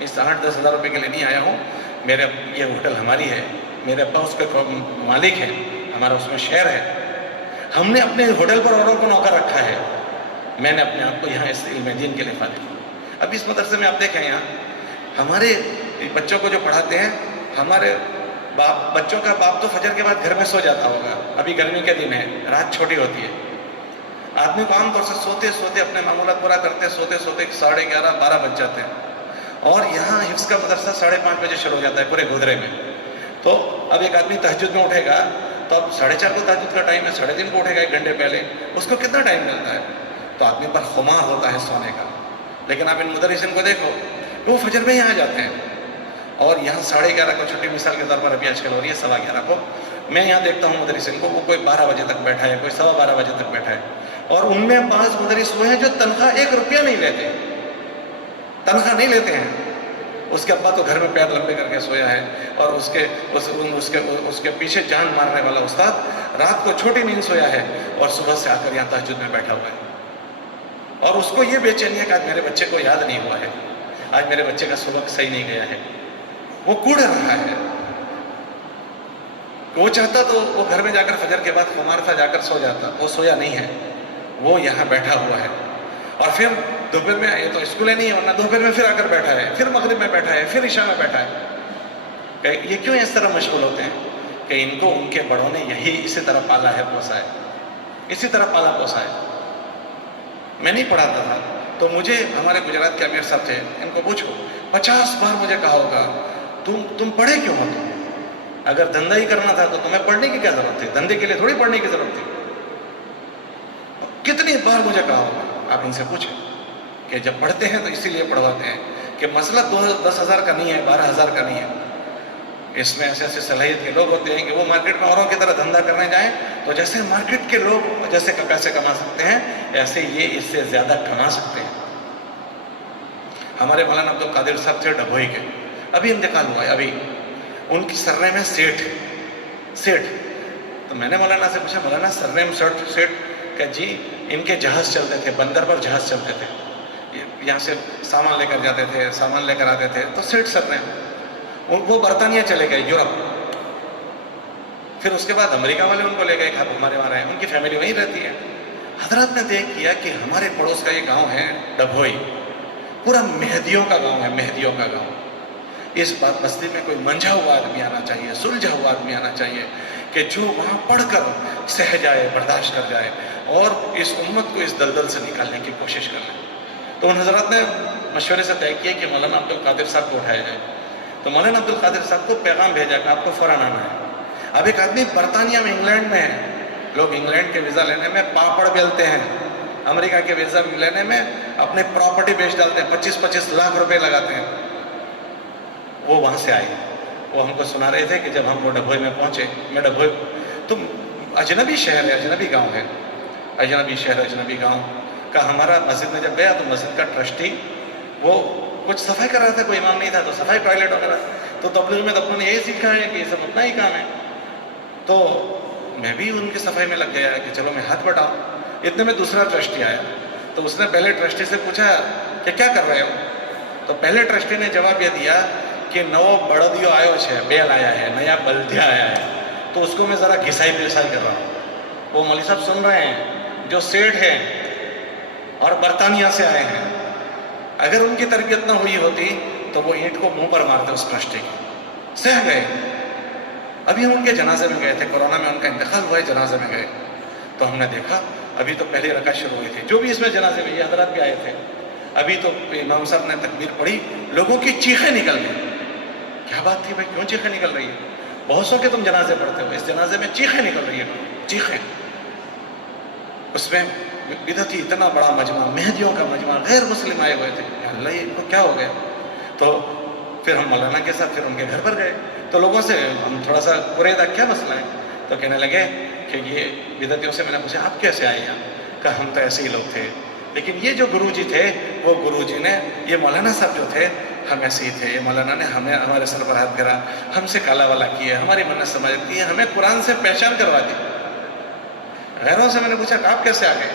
اس 8-10 ہزار روپے کے لیے نہیں آیا ہوں، میرے یہ ہوٹل ہماری ہے، میرے ابا اس کے مالک ہیں، ہمارا اس میں شیئر ہے، ہم نے اپنے ہوٹل پر اوروں کو نوکر رکھا ہے، میں نے اپنے آپ کو یہاں اس علم دین کے لیے فارغ کیا۔ اب اس مدرسے میں آپ دیکھیں یہاں ہمارے بچوں کو جو پڑھاتے ہیں، ہمارے بچوں کا باپ تو فجر کے بعد گھر میں سو جاتا ہوگا، ابھی گرمی کے دن ہے، رات چھوٹی ہوتی ہے، آدمی کو عام طور سے سوتے سوتے اپنے معمولات پورا کرتے سوتے 11:30-12 بج جاتے ہیں، اور یہاں حفظ کا مدرسہ 5:30 بجے شروع ہو جاتا ہے پورے گودرے میں، تو اب ایک آدمی تہجد میں اٹھے گا تو اب 4:30 کو تہجد کا ٹائم ہے، 3:30 کو اٹھے گا 1 گھنٹے پہلے، اس کو کتنا ٹائم ملتا ہے؟ تو آدمی پر خمار ہوتا ہے سونے کا۔ لیکن آپ ان مدرسین کو دیکھو، وہ فجر میں یہاں جاتے ہیں، اور یہاں 11:30 کو چھٹی، مثال کے طور پر ابھی آج کل ہو رہی ہے 11:15 کو، میں یہاں دیکھتا ہوں مدرسین کو، وہ کوئی 12 بجے تک بیٹھا ہے، کوئی 12:15 بجے تک بیٹھا ہے، اور ان میں بعض مدرس وہ ہیں جو تنخواہ 1 روپیہ نہیں لیتے، تنخواہ نہیں لیتے ہیں، اس کے ابا تو گھر میں پیر لمبے کر کے سویا ہے، اور اس کے پیچھے جان مارنے والا استاد رات کو چھوٹی نیند سویا ہے، اور صبح سے آ کر یہاں تہجد میں بیٹھا ہوا ہے، اور اس کو یہ بے چینی ہے کہ آج میرے بچے کو یاد نہیں ہوا ہے، آج میرے بچے کا سبق صحیح نہیں گیا ہے، وہ کوڑ رہا ہے، وہ چاہتا تو وہ گھر میں جا کر فجر کے بعد خمار تھا جا کر سو جاتا، وہ سویا نہیں ہے، وہ یہاں بیٹھا ہوا ہے، اور پھر دوپہر میں، یہ تو اسکولیں نہیں ہے ورنہ دوپہر میں پھر آ کر بیٹھا ہے، پھر مغرب میں بیٹھا ہے، پھر عشاء میں بیٹھا ہے۔ کہ یہ کیوں اس طرح مشغول ہوتے ہیں؟ کہ ان کو ان کے بڑوں نے اسی طرح پالا ہے، پوسا ہے، اسی طرح پالا پوسا ہے۔ میں نہیں پڑھاتا تھا تو مجھے ہمارے گجرات کے امیر صاحب تھے، ان کو پوچھو، 50 بار مجھے کہا ہوگا تم پڑھے کیوں ہو؟ تم اگر دھندا ہی کرنا تھا تو تمہیں پڑھنے کی کیا ضرورت تھی؟ دھندے کے لیے تھوڑی پڑھنے کی ضرورت تھی۔ کتنی بار مجھے کہا ہوگا، آپ ان سے پوچھیں کہ جب پڑھتے ہیں تو اسی لیے پڑھواتے ہیں کہ مسئلہ 10 ہزار کا نہیں ہے، 12 ہزار کا نہیں ہے، اس میں ایسے ایسے صلاحیت کے لوگ ہوتے ہیں کہ وہ مارکیٹ میں اوروں کی طرح دھندا کرنے جائیں تو جیسے مارکیٹ کے لوگ جیسے پیسے کما سکتے ہیں، ایسے یہ اس سے زیادہ کما سکتے ہیں۔ ہمارے مولانا عبد القادر صاحب تھے ڈبھوئی کے، ابھی انتقال ہوا ہے، ابھی ان کی سرنیم ہے سیٹھ۔ تو میں نے مولانا سے پوچھا، مولانا سرنیم سیٹھ؟ کہ جی ان کے جہاز چلتے تھے، بندر پر جہاز چلتے تھے، یہاں سے سامان لے کر جاتے تھے، سامان لے کر آتے تھے، تو سیٹھ سرنیم۔ وہ برطانیہ چلے گئے، یورپ، پھر اس کے بعد امریکہ والے ان کو لے گئے، ہمارے وہاں رہے، ان کی فیملی وہیں رہتی ہے۔ حضرات نے دیکھ کیا کہ ہمارے پڑوس کا یہ گاؤں ہے ڈبھوئی، پورا مہدیوں کا گاؤں ہے، مہدیوں کا گاؤں۔ اس بات بستی میں کوئی منجھا ہوا آدمی آنا چاہیے، سلجھا ہوا آدمی آنا چاہیے کہ جو وہاں پڑھ کر سہ جائے، برداشت کر جائے، اور اس امت کو اس دلدل سے نکالنے کی کوشش کر لے۔ تو ان حضرات نے مشورے سے طے کیا کہ مولانا عبد القادر صاحب کو اٹھایا جائے. تو مولانا عبد القادر صاحب کو پیغام بھیجا کہ آپ کو فوراً آنا ہے. اب ایک آدمی برطانیہ میں، انگلینڈ میں ہے، لوگ انگلینڈ کے ویزا لینے میں پاپڑ بیلتے ہیں، امریکہ کے ویزا لینے میں اپنے پراپرٹی بیچ ڈالتے ہیں، 25-25 لاکھ روپے لگاتے ہیں. وہ وہاں سے آئے، وہ ہم کو سنا رہے تھے کہ جب ہم وہ ڈبھوئی میں پہنچے، میں ڈبھوئی تو اجنبی شہر ہے، اجنبی گاؤں ہے، اجنبی شہر اجنبی گاؤں کا. ہمارا مسجد میں جب گیا تو مسجد کا ٹرسٹی وہ کچھ صفائی کر رہا تھا، کوئی امام نہیں تھا تو صفائی ٹوائلٹ وغیرہ. تو تبلیغ میں تو اپنے نے یہی سیکھا ہے کہ یہ سب اپنا ہی کام ہے. تو میں بھی ان کی صفائی میں لگ گیا کہ چلو میں ہاتھ بٹاؤں. اتنے میں دوسرا ٹرسٹی آیا تو اس نے پہلے ٹرسٹی سے پوچھا کہ کیا کر رہے ہو. تو پہلے ٹرسٹی نے جواب یہ دیا کہ نو بڑدیو آیو ہے، بیل آیا ہے، نیا بلدیا آیا ہے، تو اس کو میں ذرا گھسائی پھسائی کر رہا ہوں. وہ مولوی صاحب سن رہے ہیں جو سیٹھ ہیں اور برطانیہ سے آئے ہیں. اگر ان کی تربیت نہ ہوئی ہوتی تو وہ اینٹ کو منہ پر مارتے اس ٹرسٹی کی. سہ گئے. ابھی ہم ان کے جنازے میں گئے تھے، کورونا میں ان کا انتقال ہوا ہے، جنازے میں گئے تو ہم نے دیکھا ابھی تو پہلی رکعت شروع ہوئی تھی، جو بھی اس میں جنازے میں یہ حضرات بھی آئے تھے. ابھی تو امام صاحب نے تکبیر پڑھی، لوگوں کی چیخیں نکل گئی. کیا بات تھی بھائی، کیوں چیخیں نکل رہی ہے؟ بہت سو کے تم جنازے پڑھتے ہو، اس جنازے میں چیخیں نکل رہی ہیں، چیخیں. اس میں بدعتی اتنا بڑا مجمع، مہدیوں کا مجمع، غیر مسلم آئے ہوئے تھے. اللہ یہ ان کو کیا ہو گیا؟ تو پھر ہم مولانا کے ساتھ پھر ان کے گھر پر گئے تو لوگوں سے ہم تھوڑا سا قریدا کیا مسئلہ ہے. تو کہنے لگے کہ یہ بدعتیوں سے میں نے پوچھا آپ کیسے آئے یہاں؟ کہا ہم تو ایسے ہی لوگ تھے، لیکن یہ جو گرو جی تھے وہ گرو جی نے، یہ مولانا صاحب جو تھے ہم ایسے ہی تھے، یہ مولانا نے ہمیں ہمارے سر پر ہاتھ کرا، ہم سے کالا والا کیا، ہماری منت سمجھ دی ہے، ہمیں قرآن سے پہچان کروا دی. غیروں سے میں نے پوچھا کہ آپ کیسے آ گئے؟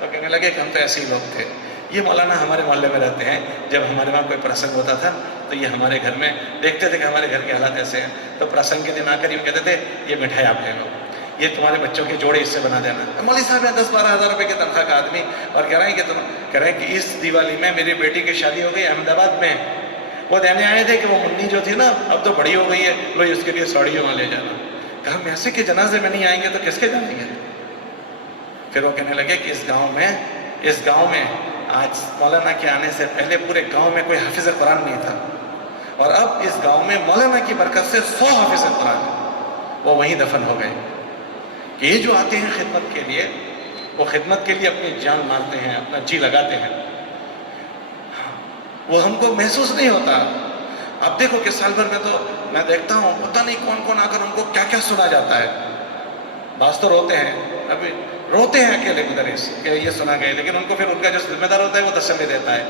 تو کہنے لگے کہ ہم تو ایسے ہی لوگ تھے. یہ مولانا ہمارے محلے میں رہتے ہیں، جب ہمارے وہاں کوئی پرسنگ ہوتا تھا تو یہ ہمارے گھر میں دیکھتے تھے کہ ہمارے گھر کے حالات ایسے ہیں، تو پرسنگ کے دن آ کر یہ کہتے تھے یہ مٹھائی آپ لے لو، یہ تمہارے بچوں کے جوڑے اس سے بنا دینا. مولوی صاحب ہے 10-12 ہزار روپے کی تنخواہ کا آدمی، اور کہہ رہے ہیں کہ اس دیوالی میں میری بیٹی کی شادی ہو گئی احمد آباد میں. وہ دینے آئے تھے کہ وہ منی جو تھی نا اب تو بڑی ہو گئی ہے، لو اس کے لیے ساڑی وہاں لے جانا. کہا ہم ایسے کے جنازے میں نہیں آئیں گے تو کس کے جائیں گے؟ پھر وہ کہنے لگے کہ اس گاؤں میں آج مولانا کے آنے سے پہلے پورے گاؤں میں کوئی حافظ قرآن نہیں تھا، اور اب اس گاؤں میں مولانا کی برکت سے 100 حافظ قرآن وہ وہیں دفن ہو گئے. کہ یہ جو آتے ہیں خدمت کے لیے، وہ خدمت کے لیے اپنی جان مارتے ہیں، اپنا جی لگاتے ہیں. وہ ہم کو محسوس نہیں ہوتا. اب دیکھو کہ سال بھر میں تو میں دیکھتا ہوں پتہ نہیں کون کون آ کر ان کو کیا کیا سنا جاتا ہے. بعض تو روتے ہیں، ابھی روتے ہیں اکیلے مدرس کہ یہ سنا گئے، لیکن ان کو پھر ان کا جو ذمہ دار ہوتا ہے وہ تسلی دیتا ہے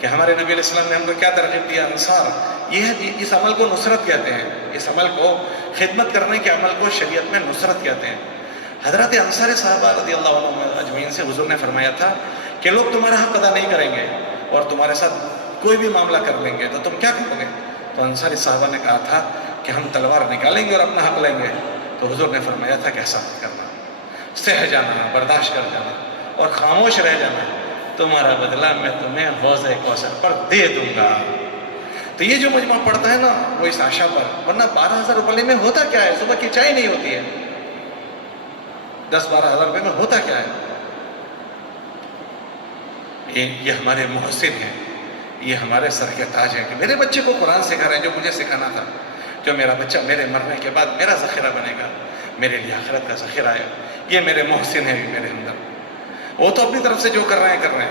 کہ ہمارے نبی علیہ السلام نے ہم کو کیا ترغیب دیا. انصار، یہ اس عمل کو نصرت کہتے ہیں، اس عمل کو، خدمت کرنے کے عمل کو شریعت میں نصرت کہتے ہیں. حضرت انصار صحابہ رضی اللہ عنہ اجمعین سے حضور نے فرمایا تھا کہ لوگ تمہارا حق ادا نہیں کریں گے اور تمہارے ساتھ کوئی بھی معاملہ کر لیں گے تو تم کیا کرو گے؟ تو انصاری صحابہ نے کہا تھا کہ ہم تلوار نکالیں گے اور اپنا حق لیں گے. تو حضور نے فرمایا تھا کہ ایسا مت کرنا، سہ جانا، برداشت کر جانا اور خاموش رہ جانا، تمہارا بدلہ میں تمہیں حوض کوثر پر دے دوں گا. تو یہ جو مجمع پڑتا ہے نا وہ اس آشا پر، ورنہ 12,000 روپے میں ہوتا کیا ہے؟ صبح کی چائے نہیں ہوتی ہے. 10-12 ہزار روپے میں ہوتا کیا ہے؟ یہ ہمارے محسن ہیں، یہ ہمارے سر کے تاج ہیں کہ میرے بچے کو قرآن سکھا رہے ہیں جو مجھے سکھانا تھا. جو میرا بچہ میرے مرنے کے بعد میرا ذخیرہ بنے گا، میرے لیے آخرت کا ذخیرہ ہے. یہ میرے محسن ہیں میرے اندر. وہ تو اپنی طرف سے جو کر رہے ہیں،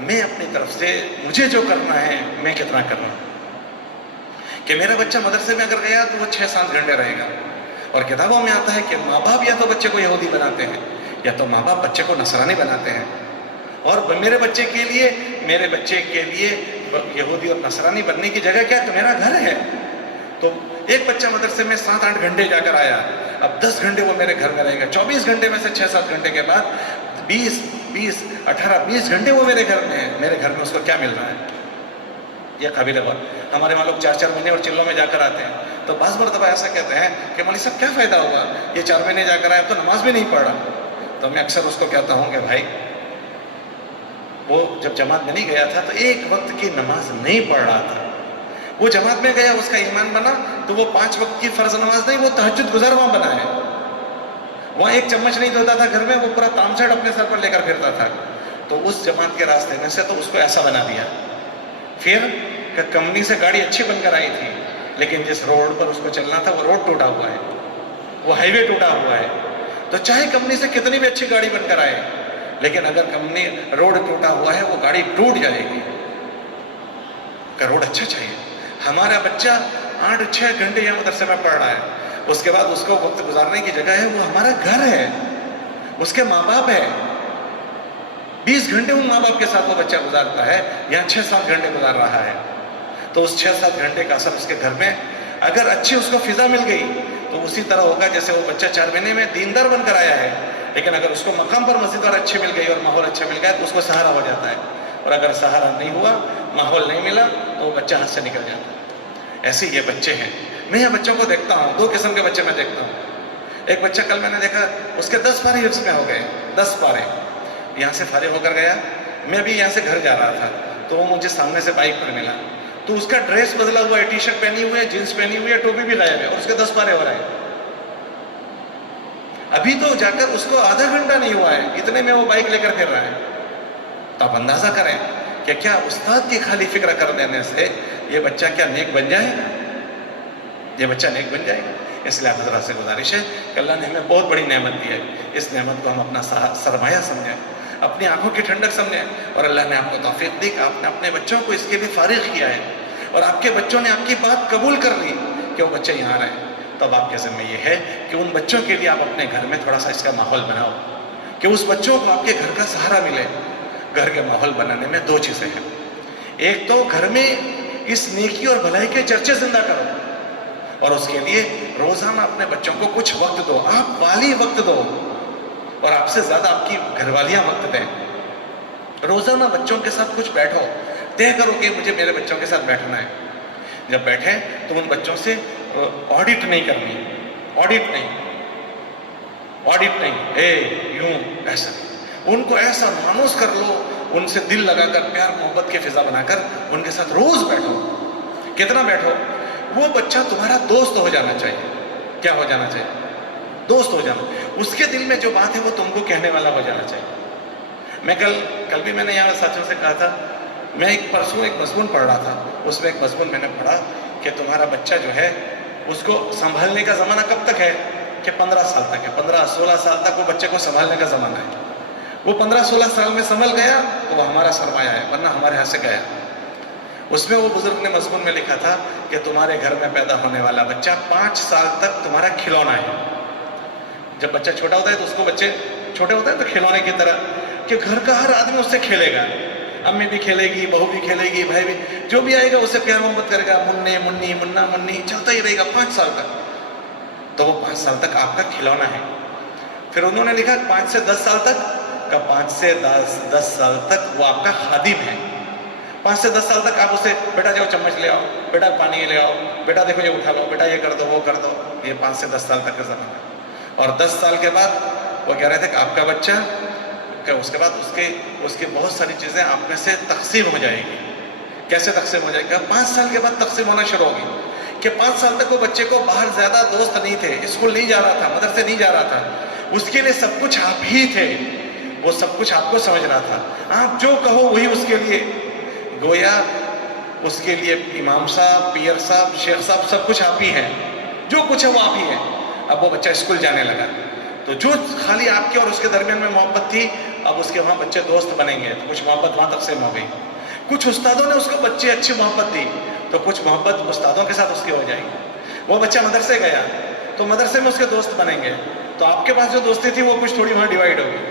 میں اپنی طرف سے مجھے جو کرنا ہے میں کتنا کر رہا ہوں. کہ میرا بچہ مدرسے میں اگر گیا تو وہ 6-7 گھنٹے رہے گا. اور کتابوں میں آتا ہے کہ ماں باپ یا تو بچے کو یہودی بناتے ہیں یا تو ماں باپ بچے کو نصرانی بناتے ہیں. اور میرے بچے کے لیے یہودی اور نصرانی بننے کی جگہ کیا؟ تو میرا گھر ہے. تو ایک بچہ مدرسے میں 7-8 گھنٹے جا کر آیا، اب 10 گھنٹے وہ میرے گھر میں رہے گا. 24 گھنٹے میں سے 6-7 گھنٹے کے بعد 18-20 گھنٹے وہ میرے گھر میں ہے. میرے گھر میں اس کو کیا مل رہا ہے؟ یہ قابل غور. ہمارے وہاں لوگ 4-4 مہینے اور چلوں میں جا کر آتے ہیں تو بعض مرتبہ ایسا کہتے ہیں کہ مولوی صاحب کیا فائدہ ہوگا، یہ 4 مہینے جا کر آئے اب تو نماز بھی نہیں پڑھ رہا. تو میں اکثر اس کو کہتا ہوں کہ بھائی وہ جب جماعت میں نہیں گیا تھا تو ایک وقت کی نماز نہیں پڑھ رہا تھا. وہ جماعت میں گیا، اس کا ایمان بنا تو وہ 5 وقت کی فرض نماز نہیں، وہ تہجد گزار وہاں بنا ہے. وہاں ایک چمچ نہیں دھوتا تھا گھر میں، وہ پورا تامچھڑ اپنے سر پر لے کر پھرتا تھا. تو اس جماعت کے راستے میں سے تو اس کو ایسا بنا دیا پھر کمپنی سے گاڑی اچھی بن کر آئی تھی، لیکن جس روڈ پر اس کو چلنا تھا وہ روڈ ٹوٹا ہوا ہے، وہ ہائی وے ٹوٹا ہوا ہے. تو چاہے کمپنی سے کتنی بھی اچھی گاڑی بن کر آئے، لیکن اگر کمپنی روڈ ٹوٹا ہوا ہے وہ گاڑی ٹوٹ جائے گی. کا روڈ اچھا چاہیے. ہمارا بچہ 8-6 گھنٹے یہاں مدرسے میں پڑھ رہا ہے، اس کے بعد اس کو وقت گزارنے کی جگہ ہے، وہ ہمارا گھر ہے، اس کے ماں باپ ہے. 20 گھنٹے ان ماں باپ کے ساتھ وہ بچہ گزارتا ہے، یہاں 6-7 گھنٹے گزار رہا ہے. تو اس 6-7 گھنٹے کا اثر اس کے گھر میں اگر اچھی اس کو فضا مل گئی تو اسی طرح ہوگا جیسے وہ بچہ 4 مہینے میں دیندار بن کر آیا ہے. لیکن اگر اس کو مقام پر مسجد اور اچھی مل گئی اور ماحول اچھا مل گیا تو اس کو سہارا ہو جاتا ہے. اور اگر سہارا نہیں ہوا، ماحول نہیں ملا، تو وہ بچہ ہاتھ سے نکل جاتا ہے. ایسے یہ بچے ہیں. میں یہ بچوں کو دیکھتا ہوں، 2 قسم کے بچے میں دیکھتا ہوں. ایک بچہ کل میں نے دیکھا، اس کے 10 پارے حفظ میں ہو گئے، 10 پارے. یہاں سے فارغ ہو کر گیا، میں بھی یہاں سے گھر جا رہا تھا تو وہ مجھے سامنے سے بائک پر ملا. تو اس کا ڈریس بدلا ہوا ہے، ٹی شرٹ پہنی ہوئی ہے، جینس پہنی ہوئی ہے، ٹوپی بھی غائب ہے، اور اس کے 10 پارے ہو رہے ہیں. ابھی تو جا کر اس کو آدھا گھنٹہ نہیں ہوا ہے، اتنے میں وہ بائک لے کر پھر رہا ہے. تو آپ اندازہ کریں کہ کیا استاد کی خالی فکر کر دینے سے یہ بچہ کیا نیک بن جائے گا؟ یہ بچہ نیک بن جائے گا. اس لیے حضرات سے گزارش ہے کہ اللہ نے ہمیں بہت بڑی نعمت دی ہے، اس نعمت کو ہم اپنا سرمایہ سمجھیں، اپنی آنکھوں کی ٹھنڈک سمجھیں. اور اللہ نے آپ کو توفیق دی کہ آپ نے اپنے بچوں کو اس کے لیے فارغ کیا ہے، اور آپ کے بچوں نے آپ کی بات قبول کر لی کہ وہ بچے یہاں رہیں. تو اب آپ کے ذمہ یہ ہے کہ ان بچوں کے لیے آپ اپنے گھر میں تھوڑا سا اس کا ماحول بناؤ کہ اس بچوں کو آپ کے گھر کا سہارا ملے. گھر کے ماحول بنانے میں 2 چیزیں ہیں. ایک تو گھر میں اس نیکی اور بھلائی کے چرچے زندہ کرو، اور اس کے لیے روزانہ اپنے بچوں کو کچھ وقت دو. آپ والی وقت دو، اور آپ سے زیادہ آپ کی گھر والیاں وقت دیں. روزانہ بچوں کے ساتھ کچھ بیٹھو، طے کرو کہ مجھے میرے بچوں کے ساتھ بیٹھنا ہے. جب بیٹھیں تو ان بچوں سے آڈٹ نہیں کرنی، آڈٹ نہیں، یوں ایسا. ان کو ایسا مانوس کر لو، ان سے دل لگا کر، پیار محبت کی فضا بنا کر ان کے ساتھ روز بیٹھو. کتنا بیٹھو؟ وہ بچہ تمہارا دوست ہو جانا چاہیے. کیا ہو جانا چاہیے؟ دوست ہو جانا. اس کے دل میں جو بات ہے وہ تم کو کہنے والا ہو جانا چاہیے. میں کل بھی میں نے یہاں ساتھیوں سے کہا تھا، میں پرسوں ایک مضمون پڑھ رہا تھا، اس میں ایک مضمون میں نے پڑھا کہ تمہارا بچہ جو ہے اس کو سنبھالنے کا زمانہ کب تک ہے؟ کہ 15 سال تک ہے. 15-16 سال تک وہ بچے کو سنبھالنے کا زمانہ ہے. وہ 15-16 سال میں سنبھل گیا تو وہ ہمارا سرمایہ ہے، ورنہ ہمارے ہاتھ سے گیا. اس میں وہ بزرگ نے مضمون میں لکھا تھا کہ تمہارے گھر میں پیدا ہونے والا بچہ 5 سال تک تمہارا کھلونا ہے. جب بچہ چھوٹا ہوتا ہے تو اس کو بچے چھوٹے ہوتے ہیں تو کھلونے کی طرح کہ گھر کا ہر آدمی اس سے کھیلے گا. امی بھی کھیلے گی، بہو بھی کھیلے گی، بھائی بھی، جو بھی آئے گا اسے پیار محبت کرے گا. منی منی، منا منی چلتا ہی رہے گا 5 سال تک. تو وہ 5 سال تک آپ کا کھلونا ہے. پھر انہوں نے لکھا 5 سے 10 سال تک کا 5 سے 10 سال تک وہ آپ کا خادم ہے. 5 سے 10 سال تک آپ اسے بیٹا جاؤ چمچ لے آؤ، بیٹا پانی لے آؤ، بیٹا دیکھو یہ اٹھا لو، بیٹا یہ کر دو وہ کر دو. یہ 5 سے 10 سال تک کا زمانہ. اور 10 سال کے بعد وہ کہہ رہے تھے کہ آپ کا بچہ کہ اس کے بعد اس کی بہت ساری چیزیں آپ میں سے تقسیم ہو جائے گی. کیسے تقسیم ہو جائے گا؟ 5 سال کے بعد تقسیم ہونا شروع ہوگی. کہ 5 سال تک وہ بچے کو باہر زیادہ دوست نہیں تھے، اسکول نہیں جا رہا تھا، مدرسے نہیں جا رہا تھا، اس کے لیے سب کچھ آپ ہی تھے. وہ سب کچھ آپ کو سمجھ رہا تھا، آپ جو کہو وہی اس کے لیے. گویا اس کے لیے امام صاحب، پیر صاحب، شیخ صاحب سب کچھ آپ ہی ہیں، جو کچھ ہے وہ آپ ہی ہے. اب وہ بچہ اسکول جانے لگا تو جو خالی آپ کے اور اس کے درمیان میں محبت تھی، اب اس کے وہاں بچے دوست بنیں گے تو کچھ محبت وہاں تقسیم ہو گئی. کچھ استادوں نے اس کو بچے اچھی محبت دی تو کچھ محبت استادوں کے ساتھ اس کی ہو جائے گی. وہ بچہ مدرسے گیا تو مدرسے میں اس کے دوست بنیں گے تو آپ کے پاس جو دوستی تھی وہ کچھ تھوڑی وہاں ڈیوائیڈ ہوگی.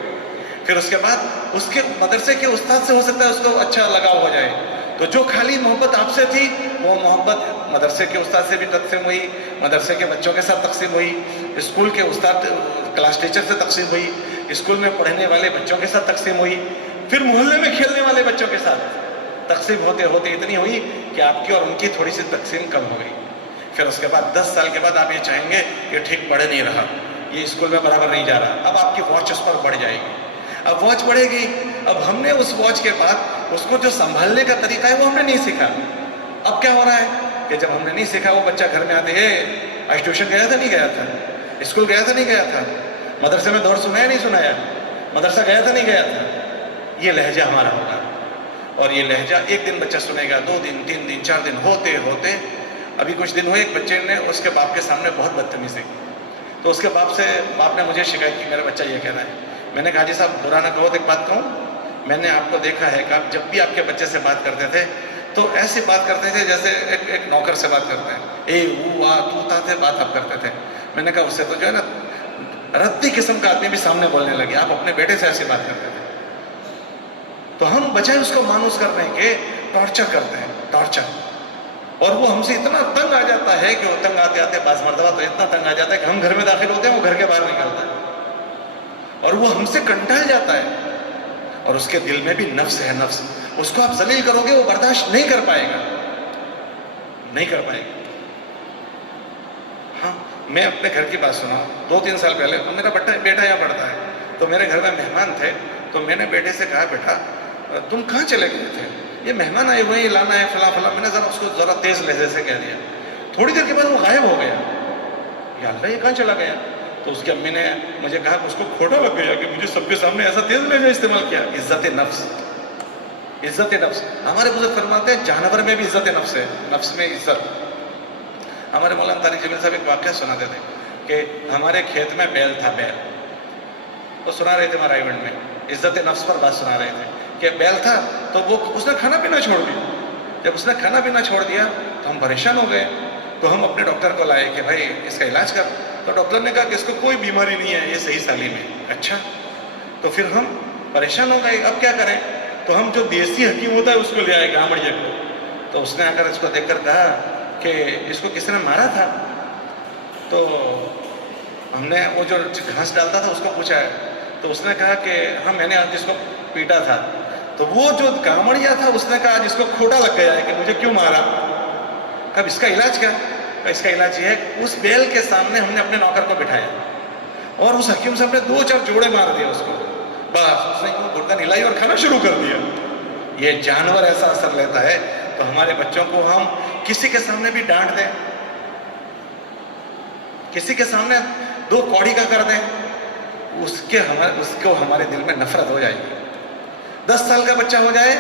پھر اس کے بعد اس کے مدرسے کے استاد سے ہو سکتا ہے اس کو اچھا لگاؤ ہو جائے. تو جو خالی محبت آپ سے تھی وہ محبت مدرسے کے استاد سے بھی تقسیم ہوئی، مدرسے کے بچوں کے ساتھ تقسیم ہوئی، اسکول کے استاد کلاس ٹیچر سے تقسیم ہوئی، اسکول میں پڑھنے والے بچوں کے ساتھ تقسیم ہوئی، پھر محلے میں کھیلنے والے بچوں کے ساتھ تقسیم ہوتے ہوتے اتنی ہوئی کہ آپ کی اور ان کی تھوڑی سی تقسیم کم ہو گئی. پھر اس کے بعد 10 سال کے بعد آپ یہ چاہیں گے کہ ٹھیک پڑھ نہیں رہا، یہ اسکول میں برابر نہیں جا رہا. اب آپ کی واچ اس پر بڑھ جائے گی. اب واچ بڑھے گی. اب ہم نے اس واچ کے بعد اس کو جو سنبھالنے کا طریقہ ہے وہ ہم نے نہیں سیکھا. اب کیا ہو رہا ہے کہ جب ہم نے نہیں سیکھا، وہ بچہ گھر میں آتے آج ٹیوشن گیا تھا نہیں گیا تھا، اسکول گیا تھا نہیں گیا تھا، مدرسے میں دور سنایا نہیں سنایا، مدرسہ گیا تھا نہیں گیا تھا. یہ لہجہ ہمارا ہوگا. اور یہ لہجہ ایک دن بچہ سنے گا، 2 دن 3 دن 4 دن ہوتے ہوتے ابھی کچھ دن ہوئے ایک بچے نے اس کے باپ کے سامنے بہت بدتمیزی کی، تو اس کے باپ نے مجھے شکایت کی، میرا بچہ یہ کہہ رہا ہے۔ میں نے کہا جی صاحب برا نہ کہو تو ایک بات کہوں، میں نے آپ کو دیکھا ہے کہ آپ جب بھی آپ کے بچے سے بات کرتے تھے تو ایسی بات کرتے تھے جیسے ایک نوکر سے بات کرتے ہیں، اے وہ آ تو تا تھے بات آپ کرتے تھے۔ میں نے کہا اس سے تو جو ہے نا ردی قسم کا آدمی بھی سامنے بولنے لگے، آپ اپنے بیٹے سے ایسی بات کرتے تھے۔ تو ہم بجائے اس کو مانوس کرنے کے ٹارچر کرتے ہیں، ٹارچر، اور وہ ہم سے اتنا تنگ آ جاتا ہے کہ وہ تنگ آتے آتے بعض مرتبہ تو اتنا تنگ آ جاتا ہے کہ ہم گھر میں داخل ہوتے ہیں وہ گھر کے باہر نکلتا ہے، اور وہ ہم سے کنٹال جاتا ہے، اور اس کے دل میں بھی نفس ہے، نفس، اس کو آپ ذلیل کرو گے وہ برداشت نہیں کر پائے گا، نہیں کر پائے گا۔ ہاں میں اپنے گھر کی بات سنا، 2-3 سال پہلے میرا بیٹا یہاں پڑھتا ہے، تو میرے گھر میں مہمان تھے، تو میں نے بیٹے سے کہا بیٹا تم کہاں چلے گئے تھے؟ یہ مہمان آئے ہوئے ہیں، لانا ہے فلاں فلاں۔ میں نے اس کو ذرا تیز لہجے سے کہہ دیا، تھوڑی دیر کے بعد وہ غائب ہو گیا۔ یا اللہ یہ کہاں چلا گیا؟ تو اس کی امی نے مجھے کہا کہ اس کو کھوٹا لگ گیا کہ مجھے سب کے سامنے ایسا تیز لہجہ استعمال کیا۔ عزت نفس، عزت نفس، ہمارے بزرگ فرماتے ہیں جانور میں بھی عزت نفس ہے، نفس میں عزت۔ ہمارے مولانا طارق جمیل صاحب ایک واقعہ سناتے تھے کہ ہمارے کھیت میں بیل تھا، بیل، وہ سنا رہے تھے ہمارے ایونٹ میں، عزت نفس پر بات سنا رہے تھے کہ بیل تھا تو وہ اس نے کھانا پینا چھوڑ دیا۔ جب اس نے کھانا پینا چھوڑ دیا تو ہم پریشان ہو گئے، تو ہم اپنے ڈاکٹر کو لائے کہ بھائی اس کا علاج کر، تو ڈاکٹر نے کہا کہ اس کو کوئی بیماری نہیں ہے، یہ صحیح سالم ہے۔ اچھا، تو پھر ہم پریشان ہو گئے، اب کیا کریں؟ تو ہم جو دیسی حکیم ہوتا ہے اس کو لے آئے گامڑیے کو، تو اس نے آ کر اس کو دیکھ کر کہا کہ اس کو کس نے مارا تھا؟ تو ہم نے وہ جو گھاس ڈالتا تھا اس کو پوچھا ہے، تو اس نے کہا کہ ہاں میں نے آج اس کو پیٹا تھا۔ تو وہ جو گامڑیا تھا اس نے کہا آج اس کو کھوٹا لگ گیا ہے کہ مجھے کیوں مارا؟ اب اس کا علاج کیا؟ اس کا علاج یہ ہے اس بیل کے سامنے ہم نے اپنے نوکر کو بٹھایا اور اس حکیم صاحب نے 2-4 جوڑے مار دیا اس کو، بس اس نے گردن ہلائی اور کھانا شروع کر دیا۔ یہ جانور ایسا اثر لیتا ہے، تو ہمارے بچوں کو ہم کسی کے سامنے بھی ڈانٹ دیں، کسی کے سامنے 2 کوڑی کا کر دیں، اس کو ہمارے دل میں نفرت ہو جائے گی۔ 10 سال کا بچہ ہو جائے